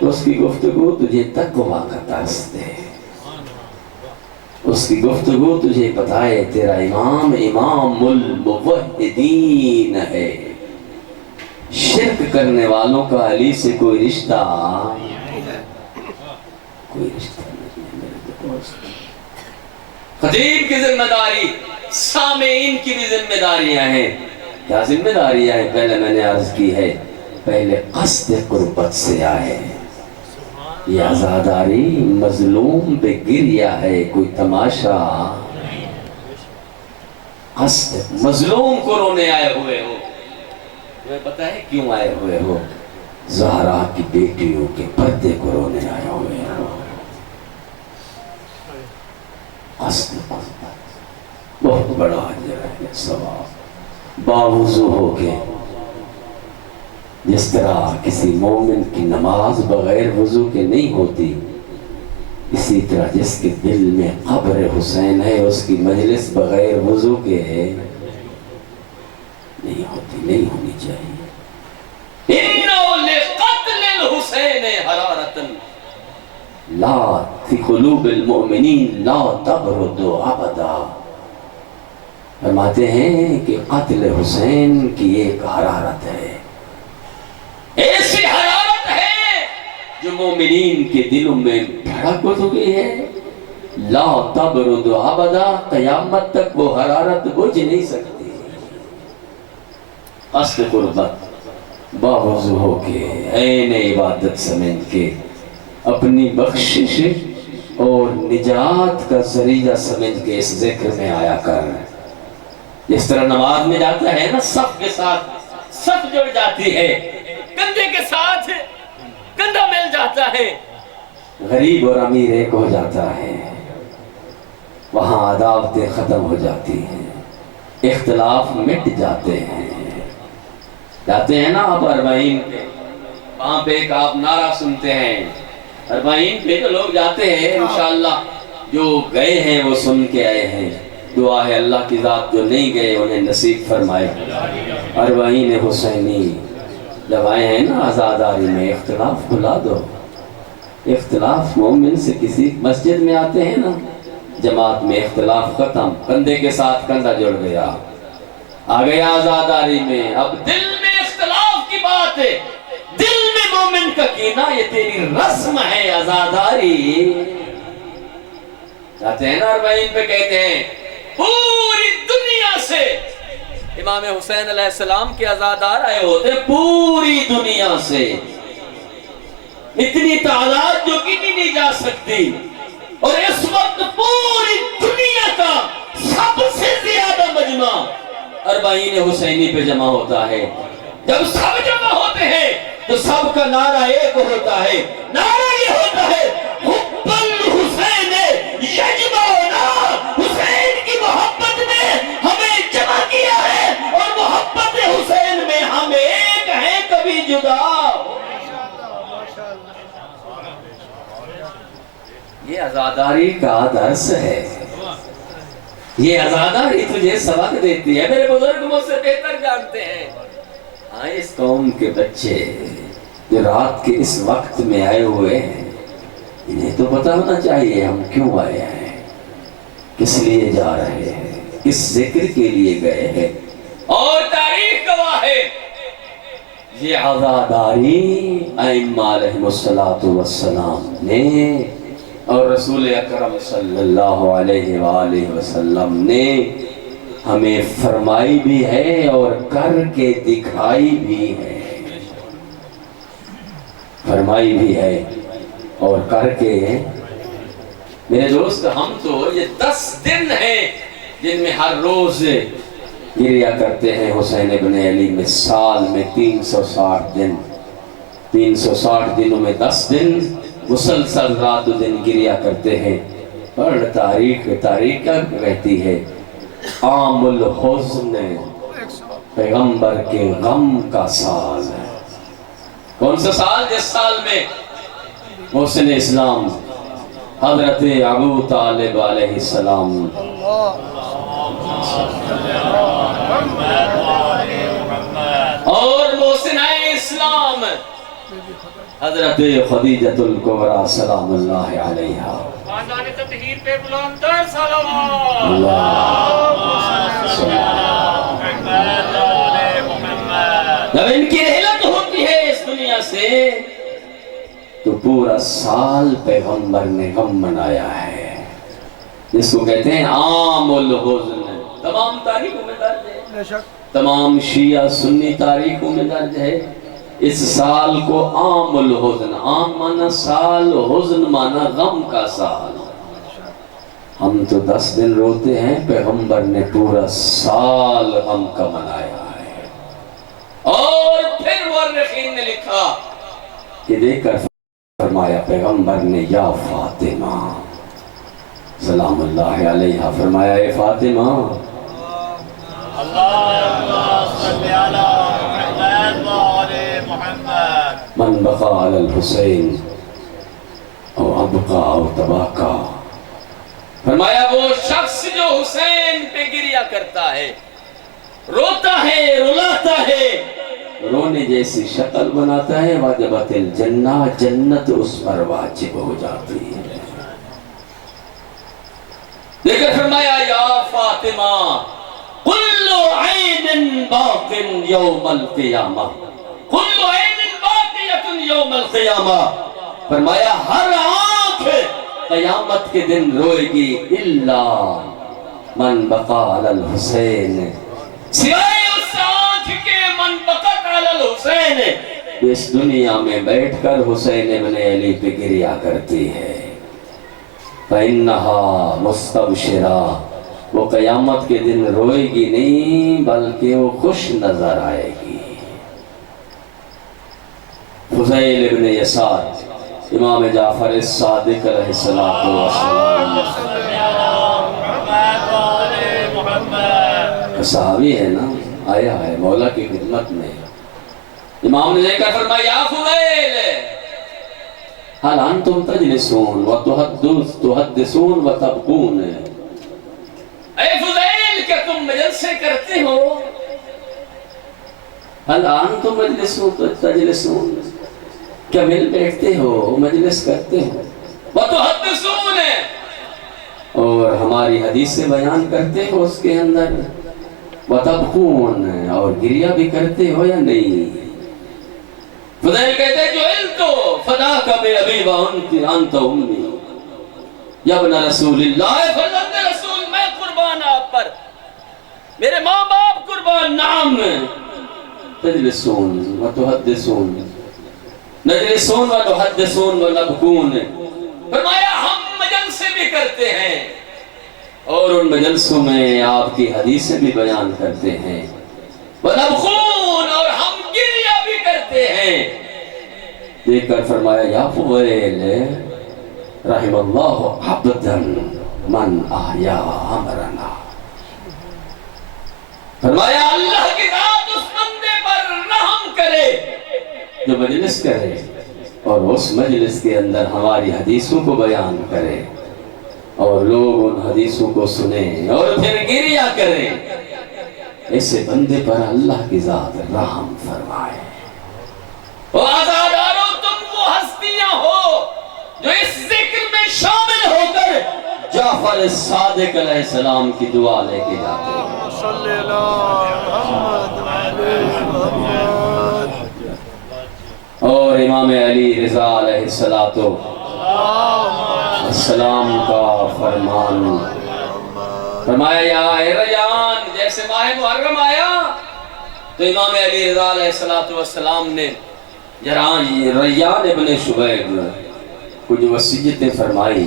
اس کی گفتگو تجھے تقویٰ کا درس دے، اس کی گفتگو تجھے بتائے تیرا امام امام الموحدین ہے۔ شرک کرنے والوں کا علی سے کوئی رشتہ نہیں ہے میرے دوست۔ خطیب کی ذمہ داری، سامعین کی بھی ذمہ داریاں ہیں۔ کیا ذمہ داریاں ہیں؟ پہلے میں نے عرض کی ہے، پہلے قصد قربت سے آئے۔ یہ عزاداری مظلوم پہ گریہ ہے، کوئی تماشا۔ قصد مظلوم کو رونے آئے ہوئے ہو، تمہیں پتہ ہے کیوں آئے ہوئے ہو؟ زہرا کی بیٹیوں کے پردے کو رونے آئے ہوئے ہو۔ قصد بہت بڑا اجر ہے، ثواب۔ باوضو ہو کے جس طرح کسی مومن کی نماز بغیر وضو کے نہیں ہوتی، اسی طرح جس کے دل میں قبر حسین ہے اس کی مجلس بغیر وضو کے نہیں ہوتی، نہیں ہونی چاہیے۔ اِنَّهُ لِقَتْلِ الْحُسَيْنِ حَرَارَةً لا فی قلوب المؤمنین لا تبرد ابدا، فرماتے ہیں کہ قتل حسین کی ایک حرارت ہے، ایسی حرارت ہے جو مومنین کے دلوں میں بھڑک چکی ہے، لا تبرد ابدا، قیامت تک وہ حرارت بجھ نہیں سکتی۔ قصد قربت باوضو ہو کے عین عبادت سمجھ کے اپنی بخشش اور نجات کا ذریعہ سمجھ کے اس ذکر میں آیا کر۔ جس طرح نماز میں جاتا ہے نا، صف کے ساتھ صف جڑ جاتی ہے، کندھے کے ساتھ کندھا مل جاتا ہے، غریب اور امیر ایک ہو جاتا ہے، وہاں عداوتیں ختم ہو جاتی ہیں، اختلاف مٹ جاتے ہیں۔ جاتے ہیں نا آپ اربعین پہ، وہاں پہ ایک آپ نعرہ سنتے ہیں، اربعین پہ تو لوگ جاتے ہیں انشاءاللہ، جو گئے ہیں وہ سن کے آئے ہیں، دعا ہے اللہ کی ذات جو نہیں گئے انہیں نصیب فرمائے۔ اربعین حسینی جب آئے ہیں نا عزاداری میں، اختلاف بھلا دو، اختلاف مومن سے کسی مسجد میں آتے ہیں نا، جماعت میں اختلاف ختم، کندھے کے ساتھ کندھا جڑ گیا، آ گیا عزاداری میں، اب دل میں اختلاف کی بات ہے، دل میں مومن کا کینہ، یہ تیری رسم ہے عزاداری۔ جاتے ہیں نا اربعین پہ، کہتے ہیں پوری دنیا سے امام حسین علیہ السلام کے عزادار آئے ہوتے، پوری دنیا سے اتنی تعداد جو گنی نہیں جا سکتی، اور اس وقت پوری دنیا کا سب سے زیادہ مجمع اربعین حسینی پہ جمع ہوتا ہے۔ جب سب جمع ہوتے ہیں تو سب کا نعرہ ایک ہوتا ہے، نعرہ یہ ہوتا ہے حب الحسین یجمعنا، حسین کی محبت نے ہمیں جمع کیا ہے، اور محبت حسین میں ہم ایک ہیں، کبھی جدا۔ یہ عزاداری کا درس ہے، یہ عزاداری تجھے سبق دیتی ہے۔ میرے بزرگ مجھ سے بہتر جانتے ہیں، ہاں اس قوم کے بچے جو رات کے اس وقت میں آئے ہوئے ہیں، انہیں تو پتہ ہونا چاہیے ہم کیوں آئے ہیں، کس لیے جا رہے ہیں، کس ذکر کے لیے گئے ہیں، اور تاریخ گواہ ہے یہ عزاداری ائمہ علیہم السلام نے اور رسول اکرم صلی اللہ علیہ وآلہ وسلم نے ہمیں فرمائی بھی ہے اور کر کے دکھائی بھی ہے، فرمائی بھی ہے اور کر کے۔ میرے دوست، ہم تو یہ 10 دن ہیں جن میں ہر روز گریہ کرتے ہیں حسین ابن علی میں، سال میں 360 دن، 360 دنوں میں 10 دن مسلسل رات و دن گریہ کرتے ہیں۔ اور تاریخ کیا کہتی ہے؟ عام الحزن، پیغمبر کے غم کا سال ہے۔ کون سا سال؟ جس سال میں محسن اسلام حضرت ابو طالب علیہ السلام اور محسن اسلام حضرت خدیجۃ الکبریٰ سلام اللہ علیہا، خاندان تطہیر پہ بلند تر صلوات۔ جب ان کی رحلت ہوتی ہے اس دنیا سے تو پورا سال پیغمبر نے غم منایا ہے، جس کو کہتے ہیں عام الحزن۔ تمام تاریخوں میں درج ہے، بے شک تمام شیعہ سنی تاریخوں میں درج ہے، اس سال کو عام الحزن، عام مانا سال، حزن مانا غم کا سال۔ ہم تو 10 دن روتے ہیں، پیغمبر نے پورا سال غم کا منایا ہے۔ اور پھر مورخین نے لکھا یہ دیکھ کر فرمایا پیغمبر نے یا فاطمہ سلام اللہ علیہا، فرمایا اے فاطمہ اللہم صلی علی محمد و آل محمد۔ من بقى على الحسین او ابقى او تباکا. فرمایا وہ شخص جو حسین پہ گریہ کرتا ہے، روتا ہے، رلاتا ہے، رونے جیسی شکل بناتا ہے، واجبت الجنہ، جنت اس پر واجب ہو جاتی ہے. لیکن فرمایا یا فاطمہ کل عین باق یوم القیامہ، کل عین باقیۃ یوم القیامہ. فرمایا ہر آنکھ قیامت کے دن روئے گی الا من بقى على الحسین، سوائے اس آنکھ کے من بقت علی الحسین، اس دنیا میں بیٹھ کر حسین ابن علی پہ گریہ کرتی ہے. فَإِنَّهَا مُسْتَبْشِرَةٌ، وہ قیامت کے دن روئے گی نہیں بلکہ وہ خوش نظر آئے گی. فضیل ابن یسار امام جعفر الصادق علیہ السلام صحابی ہے نا، آیا ہے مولا کی خدمت میں. امام نے دیکھا فرمایا یا فضیل حال انتم تجلسون وتحدثون وتبکون، اے فضیل کیا تم مجلسے کرتے ہو؟ حال انتم مجلسون تجلسون، کیا مل بیٹھتے ہو، مجلس کرتے ہو، وتحدثون، اور ہماری حدیثیں بیان کرتے ہو اس کے اندر، وتبکون، اور گریہ بھی کرتے ہو یا نہیں؟ فضیل کہتے ہیں جو علتو فداک بے ابی و انت امی، یا ابن رسول اللہ، اے فرزند رسول میں قربان آپ پر، میرے ماں باپ قربان. نام تجلسون وتحدثون، نجلسون ونحدثون ونبکون. فرمایا ہم مجلسے بھی کرتے ہیں اور ان مجلسوں میں آپ کی حدیثیں بھی بیان کرتے ہیں. ونبخون، اور ہم گریہ بھی کرتے ہیں. دیکھ کر فرمایا یا فضیل رحم اللہ عبدا من احیا امرنا. فرمایا اللہ کی ذات اس بندے پر رحم کرے جو مجلس کرے اور اس مجلس کے اندر ہماری حدیثوں کو بیان کرے اور لوگ ان حدیثوں کو سنیں اور پھر گریہ کرے. ایسے بندے پر اللہ کی ذات رحم فرمائے. وعزادارو تم وہ ہستیاں ہو جو اس ذکر میں شامل ہو کر جعفر الصادق علیہ السلام کی دعا لے کے جاتے ہیں. صلی اللہ محمد علیہ محمد. اور امام علی رضا علیہ السلام کا فرمان فرمایا یا ریان، جیسے ماہ محرم آیا تو امام علی رضا علیہ السلام نے ریان ابن شبیب کو جو وصیتیں فرمائی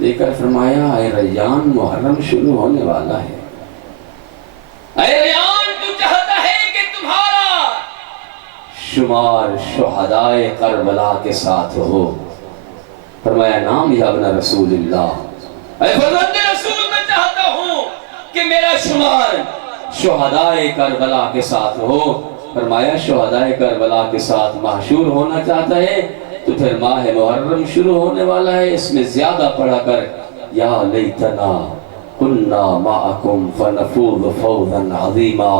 لے کر فرمایا اے ریان محرم شروع ہونے والا ہے، اے ریان تو چاہتا ہے کہ تمہارا شمار شہدائے کربلا کے ساتھ ہو. فرمایا نام یا ابن رسول اللہ، اے فرزند رسول میں چاہتا ہوں کہ میرا شمار شہدائے کربلا کے ساتھ ہو. فرمایا شہدائے کربلا کے ساتھ محشور ہونا چاہتا ہے تو پھر ماہ محرم شروع ہونے والا ہے، اس میں زیادہ پڑھا کر یا لیتنا کننا معکم فنفوذ فوزا عظیما،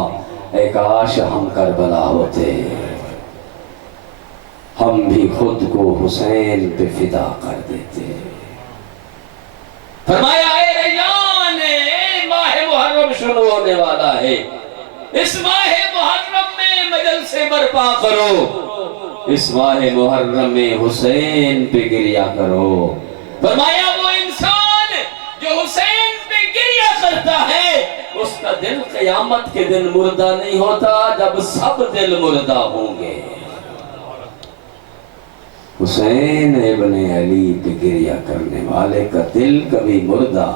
اے کاش ہم کربلا ہوتے، ہم بھی خود کو حسین پہ فدا کر دیتے. فرمایا اے ریان ماہ محرم شروع ہونے والا ہے، اس ماہ محرم میں مجلسے برپا کرو، اس ماہ محرم میں حسین پہ گریہ کرو. فرمایا وہ انسان جو حسین پہ گریہ کرتا ہے اس کا دل قیامت کے دن مردہ نہیں ہوتا جب سب دل مردہ ہوں گے. حسین ابن علی پہ گریہ کرنے والے کا دل کبھی مردہ،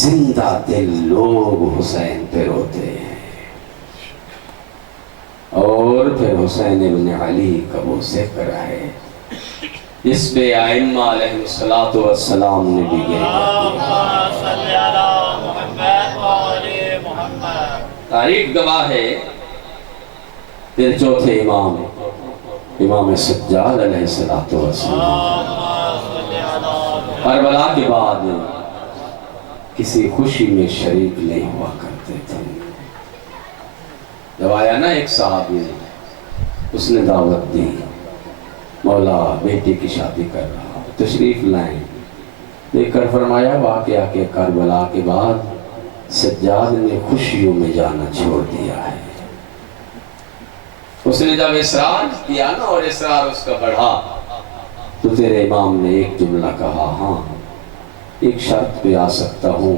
زندہ دل لوگ حسین پہ روتے ہیں. اور پھر حسین ابن علی کا وہ ذکر ہے جس پہ ائمہ علیہ السلام نے بھی تاریخ گواہ ہے. پھر چوتھے امام امام سجاد علیہ السلام کربلا کے بعد کسی خوشی میں شریک نہیں ہوا کرتے تھے۔ جب آیا نا ایک صحابی، اس نے دعوت دی، مولا بیٹی کی شادی کر رہا، تشریف لائیں۔ دیکھ کر فرمایا واقعہ کہ کربلا کے بعد سجاد نے خوشیوں میں جانا چھوڑ دیا ہے۔ اس نے جب اصرار کیا نا اور اصرار اس کا بڑھا تو تیرے امام نے ایک جملہ کہا، ہاں ایک شرط پہ آ سکتا ہوں،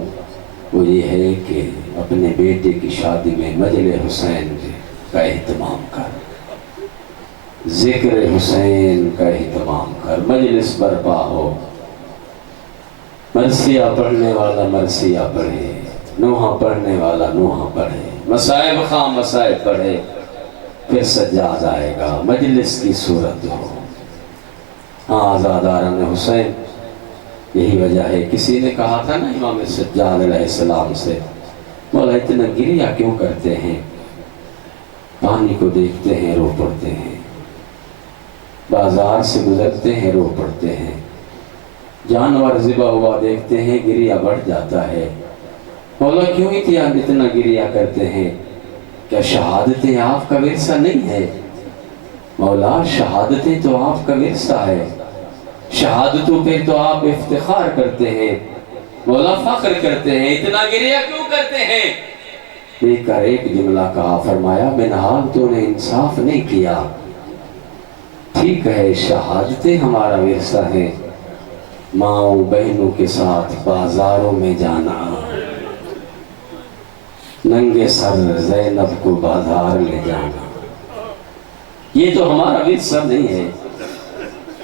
وہ یہ ہے کہ اپنے بیٹے کی شادی میں مجلس حسین کا اہتمام کر، ذکر حسین کا اہتمام کر، مجلس برپا ہو، مرثیہ پڑھنے والا مرثیہ پڑھے، نوحہ پڑھنے والا نوحہ پڑھے، مصائب خواہ مصائب پڑھے، پھر سجاد آئے گا، مجلس کی صورت ہو۔ ہاں آزاداران حسین، یہی وجہ ہے کسی نے کہا تھا نا امام سجاد علیہ السلام سے، مولا اتنا گریہ کیوں کرتے ہیں؟ پانی کو دیکھتے ہیں رو پڑتے ہیں، بازار سے گزرتے ہیں رو پڑتے ہیں، جانور ذبح ہوا دیکھتے ہیں گریہ بڑھ جاتا ہے، مولا کیوں اتنا گریہ کرتے ہیں؟ کیا شہادتیں آپ کا ورثہ نہیں ہے؟ مولا شہادتیں تو آپ کا ورثہ ہے، شہادتوں پہ تو آپ افتخار کرتے ہیں، مولا فخر کرتے ہیں، اتنا گریہ کیوں کرتے ہیں؟ ایک کر ایک جملہ کہا، فرمایا بنحال تو نے انصاف نہیں کیا، ٹھیک ہے شہادتیں ہمارا ورثہ ہے، ماؤں بہنوں کے ساتھ بازاروں میں جانا، ننگے سر زینب کو بازار لے جانا، یہ تو ہمارا ورثہ نہیں ہے۔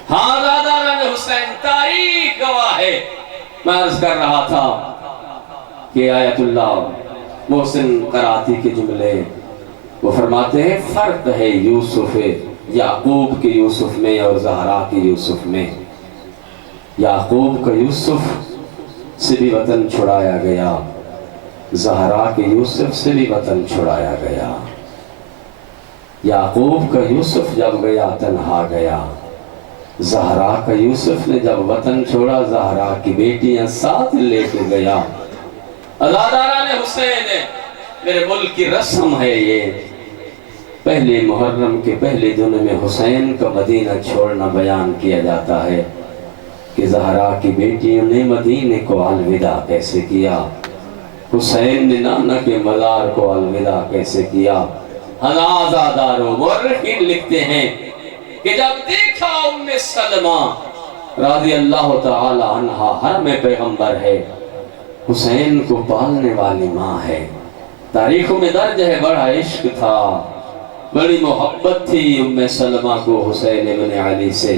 ہاں آزاداران حسین، تاریخ گواہ ہے۔ میں عرض کر رہا تھا کہ آیت اللہ محسن قراتی کے جملے وہ فرماتے ہیں فرق ہے یوسف یعقوب کے یوسف میں اور زہرا کے یوسف میں۔ یعقوب کا یوسف سے بھی وطن چھڑایا گیا، زہرا کے یوسف سے بھی وطن چھڑایا گیا۔ یعقوب کا یوسف جب گیا تنہا گیا، زہرا کا یوسف نے جب وطن چھوڑا زہرا کی بیٹیاں ساتھ لے کے گیا۔ آزاداران حسین، میرے ملک کی رسم ہے یہ، پہلے محرم کے پہلے دن میں حسین کا مدینہ چھوڑنا بیان کیا جاتا ہے کہ زہرا کی بیٹیوں نے مدینے کو الوداع کیسے کیا، حسین نے نانا کے مزار کو الوداع کیسے کیا۔ آزاداروں مورخین لکھتے ہیں کہ جب دیکھا ام سلمہ رضی اللہ تعالی عنہا حرم پیغمبر ہے، حسین کو پالنے والی ماں ہے، تاریخوں میں درج ہے بڑا عشق تھا، بڑی محبت تھی ام سلمہ کو حسین ابن علی سے۔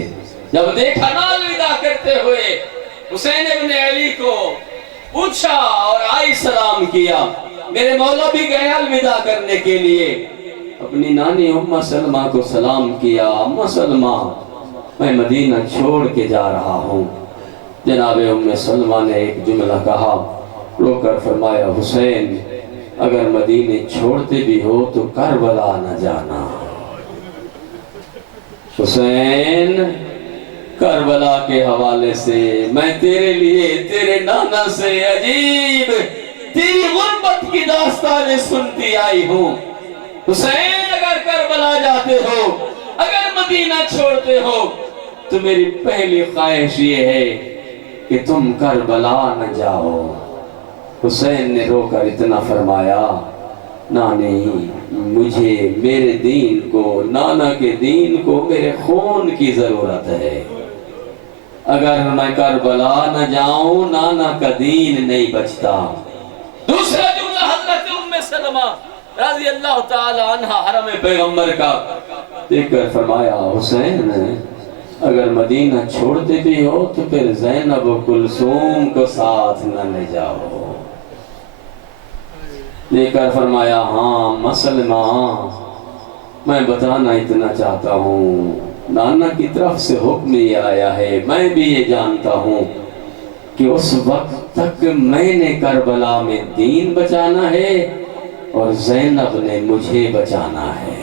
جب دیکھا نا الوداع کرتے ہوئے حسین ابن علی کو، پوچھا اور آئی سلام کیا، میرے مولا بھی گئے الوداع کرنے کے لیے، اپنی نانی ام سلمہ کو سلام کیا، ام سلمہ میں مدینہ چھوڑ کے جا رہا ہوں۔ جناب ام سلمہ نے ایک جملہ کہا، رو کر فرمایا حسین اگر مدینے چھوڑتے بھی ہو تو کربلا نہ جانا، حسین کربلا کے حوالے سے میں تیرے لیے تیرے نانا سے عجیب تیری غربت کی داستانیں سنتی آئی ہوں۔ حسین اگر کربلا جاتے ہو، اگر مدینہ چھوڑتے ہو تو میری پہلی خواہش یہ ہے کہ تم کربلا نہ جاؤ۔ حسین نے رو کر اتنا فرمایا، نانی مجھے میرے دین کو، نانا کے دین کو میرے خون کی ضرورت ہے، اگر میں کربلا نہ جاؤں نانا کا دین نہیں بچتا۔ دوسرا جملہ حضرت ام سلمہ رضی اللہ تعالی عنہ حرم پیغمبر کا دیکھ کر فرمایا حسین اگر مدینہ چھوڑتے بھی ہو تو پھر زینب و کلثوم کو ساتھ نہ لے جاؤ۔ دیکھ کر فرمایا ہاں مسلمہ میں بتانا اتنا چاہتا ہوں، نانا کی طرف سے حکم یہ آیا ہے، میں بھی یہ جانتا ہوں کہ اس وقت تک میں نے کربلا میں دین بچانا ہے اور زینب نے مجھے بچانا ہے۔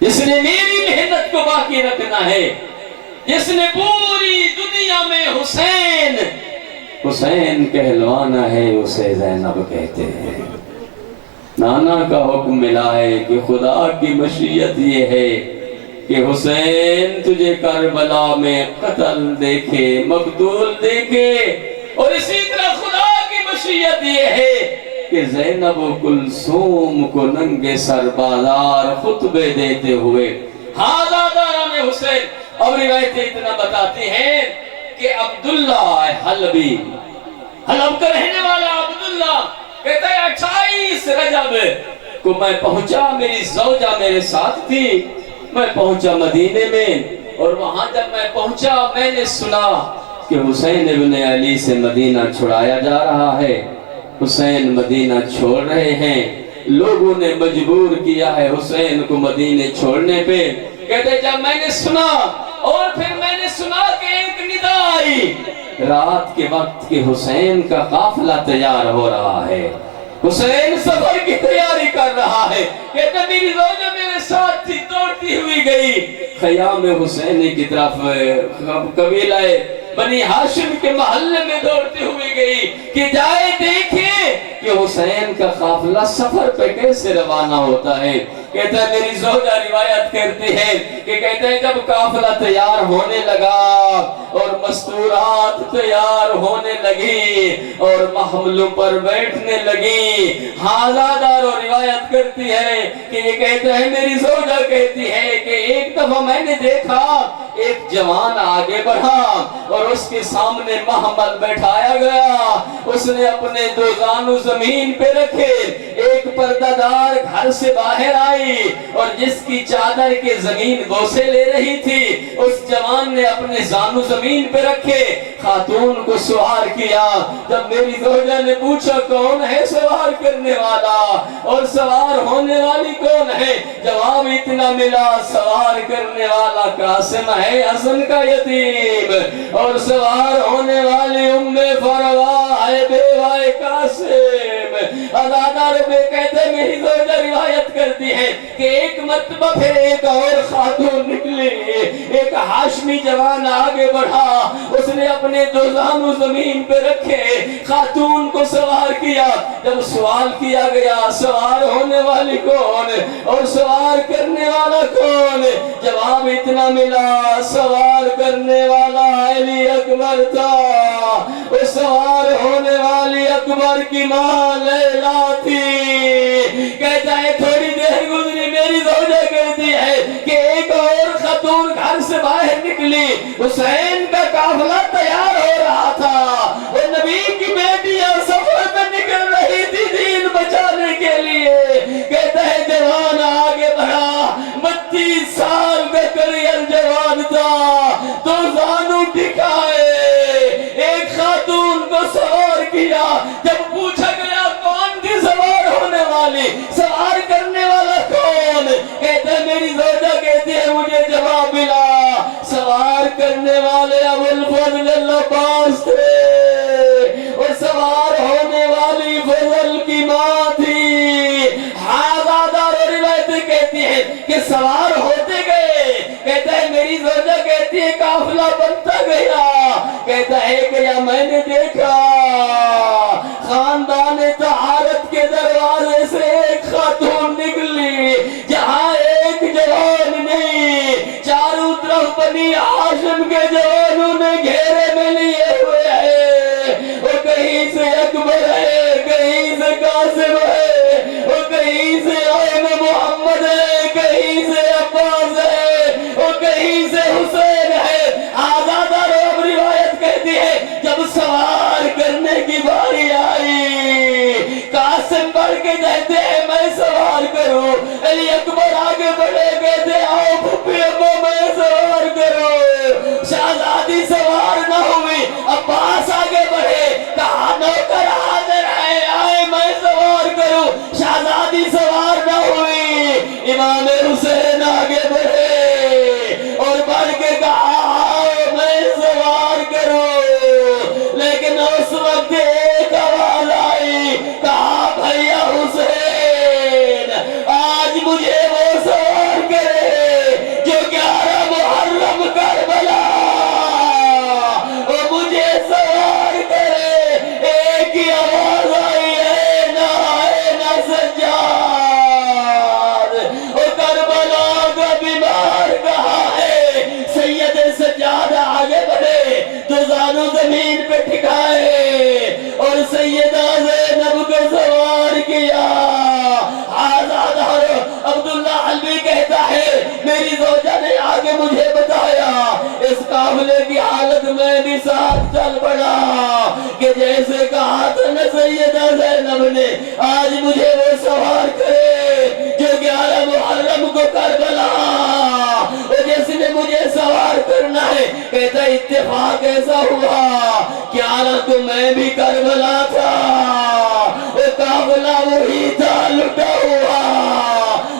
جس نے میری محنت کو باقی رکھنا ہے، جس نے پوری دنیا میں حسین حسین کہلوانا ہے، اسے زینب کہتے ہیں۔ نانا کا حکم ملا ہے کہ خدا کی مشیت یہ ہے کہ حسین تجھے کربلا میں قتل دیکھے، مقتول دیکھے، اور اسی طرح خدا کی مشیت یہ ہے کہ زینب و کلثوم کو ننگے سر بازار خطبے دیتے ہوئے ہاذا داران حسین۔ اور روایتیں اتنا بتاتی ہیں کہ عبداللہ حلبی، حلب کا رہنے والا عبداللہ کہتا ہے 28 رجب کو میں پہنچا، میری زوجہ میرے ساتھ تھی، میں پہنچا مدینے میں، اور وہاں جب میں پہنچا میں نے سنا کہ حسین ابن علی سے مدینہ چھڑایا جا رہا ہے، حسین مدینہ چھوڑ رہے ہیں، لوگوں نے مجبور کیا ہے حسین کو مدینے چھوڑنے پہ۔ کہتے جب میں نے سنا، اور پھر میں نے سنا کہ ایک ندا آئی رات کے وقت کہ حسین کا قافلہ تیار ہو رہا ہے، حسین سفر کی تیاری کر رہا ہے۔ کہتے میری زوجہ میرے ساتھ تھی، دوڑتی ہوئی گئی خیام حسینی کی طرف، قبیلہ بنی ہاشم کے محلے میں دوڑتی ہوئی گئی کہ جائے دیکھے کہ حسین کا قافلہ سفر پہ کیسے روانہ ہوتا ہے۔ کہتا ہے میری زوجہ روایت کرتی ہے کہ کہتے ہیں جب قافلہ تیار ہونے لگا اور مستورات تیار ہونے لگی اور محملوں پر بیٹھنے لگی، ہاذا دارو روایت کرتی ہے کہ یہ کہتے ہیں میری زوجہ کہتی ہے کہ ایک دفعہ میں نے دیکھا ایک جوان آگے بڑھا اور اس کے سامنے محمل بیٹھایا گیا، اس نے اپنے دو زانو زمین پہ رکھے، ایک پردہ دار گھر سے باہر آئی اور جس کی چادر کے زمین بوسے لے رہی تھی، اس جوان نے اپنے زانو زمین پہ رکھے، خاتون کو سوار کیا۔ جب میری زوجہ نے پوچھا کون ہے سوار کرنے والا اور سوار ہونے والی کون ہے، جواب اتنا ملا سوار کرنے والا قاسم ہے حسن کا یتیم، اور سوار ہونے والی ام فروا ہے بیوہ قاسم۔ ازادہ ربے کہتے میری زوجہ روایت کرتی ہے کہ ایک مرتبہ پھر ایک اور خاتون نکلی، ایک ہاشمی جوان آگے بڑھا، اس نے اپنے دو زانو زمین پہ رکھے، خاتون کو سوار کیا۔ جب سوال کیا گیا سوار ہونے والی کون اور سوار کرنے والا کون، جواب اتنا ملا سوار کرنے والا علی اکبر تھا، وہ سوار ہونے والی اکبر کی ماں لیلا تھی۔ کہتا ہے تھوڑی دیر گزری، میری زوجہ کہتی ہے کہ ایک اور خاتون گھر سے باہر نکلی، حسین کا قافلہ تیار ہو رہا تھا، وہ نبی کی بیٹیاں سفر پہ نکل رہی تھی دین بچانے کے لیے۔ کہتا ہے جوان آگے بڑھا، 32 سال کا کریل جوان تھا، تو زانو ٹھکائے، ایک خاتون کو سوار کیا۔ جب پوچھا گیا کون تھی سوار ہونے والی، سوار کرنے والا کون، کہتا ہے میری زوجہ کہتی ہے مجھے جواب ملا سوار کرنے والے ابو الفضل العباس تھے، اور سوار ہونے والی فضل کی ماں تھی۔ حاضر روایت کہتی ہے کہ سوار ہوتے گئے، کہتا ہے میری زوجہ کہتی ہے قافلہ بنتا گیا، کہتا ہے کہ یا میں نے دیکھا خاندان طہارت کے دروازے سے ایک خاتون نکلی، جہاں ایک جوان نہیں، چاروں طرف بنی ہاشم کے جوانوں نے گھیرے میں لیے ہوئے ہیں، وہ کہیں سے اکبر ہے، کہیں سے قاسم ہے، وہ کہیں سے آئین محمد ہے، کہیں سے عباس ہے، وہ کہیں سے حسین ہے۔ آزادہ روب روایت کہتی ہے جب سوار کرنے کی باری آئی، قاسم بڑھ کے کہتے ہیں میں سوار کروں، علی اکبر آگے بڑھے کہتے آؤ پھپھی ابو میں سوار کروں، شہزادی سوار نہ ہوئی، عباس آگے بڑھے کہا نوکر حاضر ہے آئے میں سوار کروں، شہزادی سوار نہ ہوئی، امام حسین آگے بڑھے اور بڑھ کے کہا آؤ میں سوار کروں، لیکن اس وقت ایک آواز آئی، کہا بھیا حسین آج مجھے وہ سوار کرے سجادہ آگے بڑھے تو زانو زمین پہ ٹھکائے اور سیدہ زینب کو سوار کیا۔ آزاد عبداللہ علوی کہتا ہے میری زوجہ نے آگے مجھے بتایا، اس قافلے کی حالت میں بھی ساتھ چل پڑا کہ جیسے کہا تھا نا سیدہ زینب نے آج مجھے وہ سوار کرے جو 11 محرم کو کربلا، اور جس نے مجھے سوار کرنا ہے کہتا اتفاق ایسا ہوا 11 کو میں بھی کربلا تھا، وہ قافلہ وہی تھا لٹا ہوا،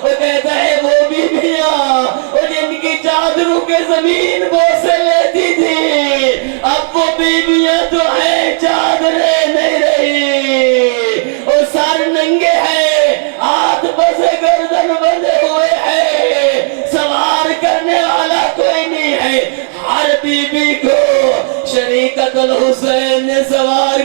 وہ کہتا ہے وہ بیویاں اور جن کی چادروں کے زمین بوسے لیتی تھی اب وہ بیویاں تو ہیں چادریں نہیں رہی، اور سر ننگے ہیں، ہاتھ بسے گردن بندے ہوئے ہیں، سوار کرنے والا کوئی نہیں ہے۔ ہر بیوی کو شریکت الحسین نے سوار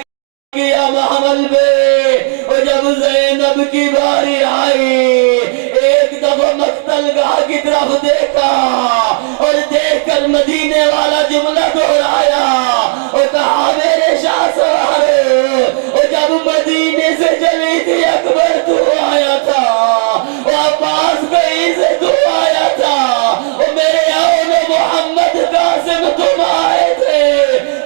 کیا محمل پہ، اور جب زینب کی باری آئی ایک دفعہ مقتل گاہ کی طرف دیکھا اور دیکھ کر مدینے والا جملہ دہرایا اور کہا میرے شاہ سوارے، اور جب مدینے سے چلی تھی اکبر تو آیا تھا، اور عباس کہیں سے تو آیا تھا، اور میرے اول محمد قاسم تم آئے تھے،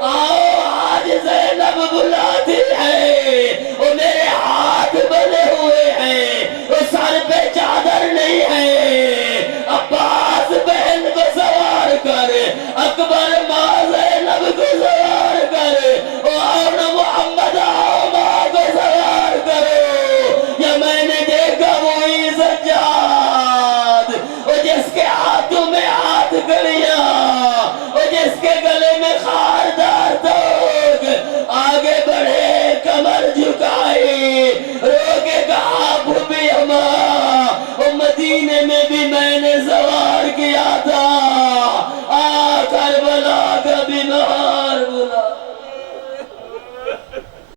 آؤ آج زینب بلاتی ہے، اور میرے ہاتھ بنے ہوئے ہیں، اور سر پہ چادر نہیں ہے، عباس بہن کو سوار کر، اکبر ماں زینب کو سوار کر، اور محمد آؤ ماں کو سوار کرو، یا میں نے دیکھا وہی سجاد، اور جس کے ہاتھوں میں ہاتھ گڑیاں، اور جس کے گلے میں خاردار توگ، آگے بڑھے کمر جھکائی رو کے کہا بھوبی ہماں، اور مدینے میں بھی میں نے سوار کیا تھا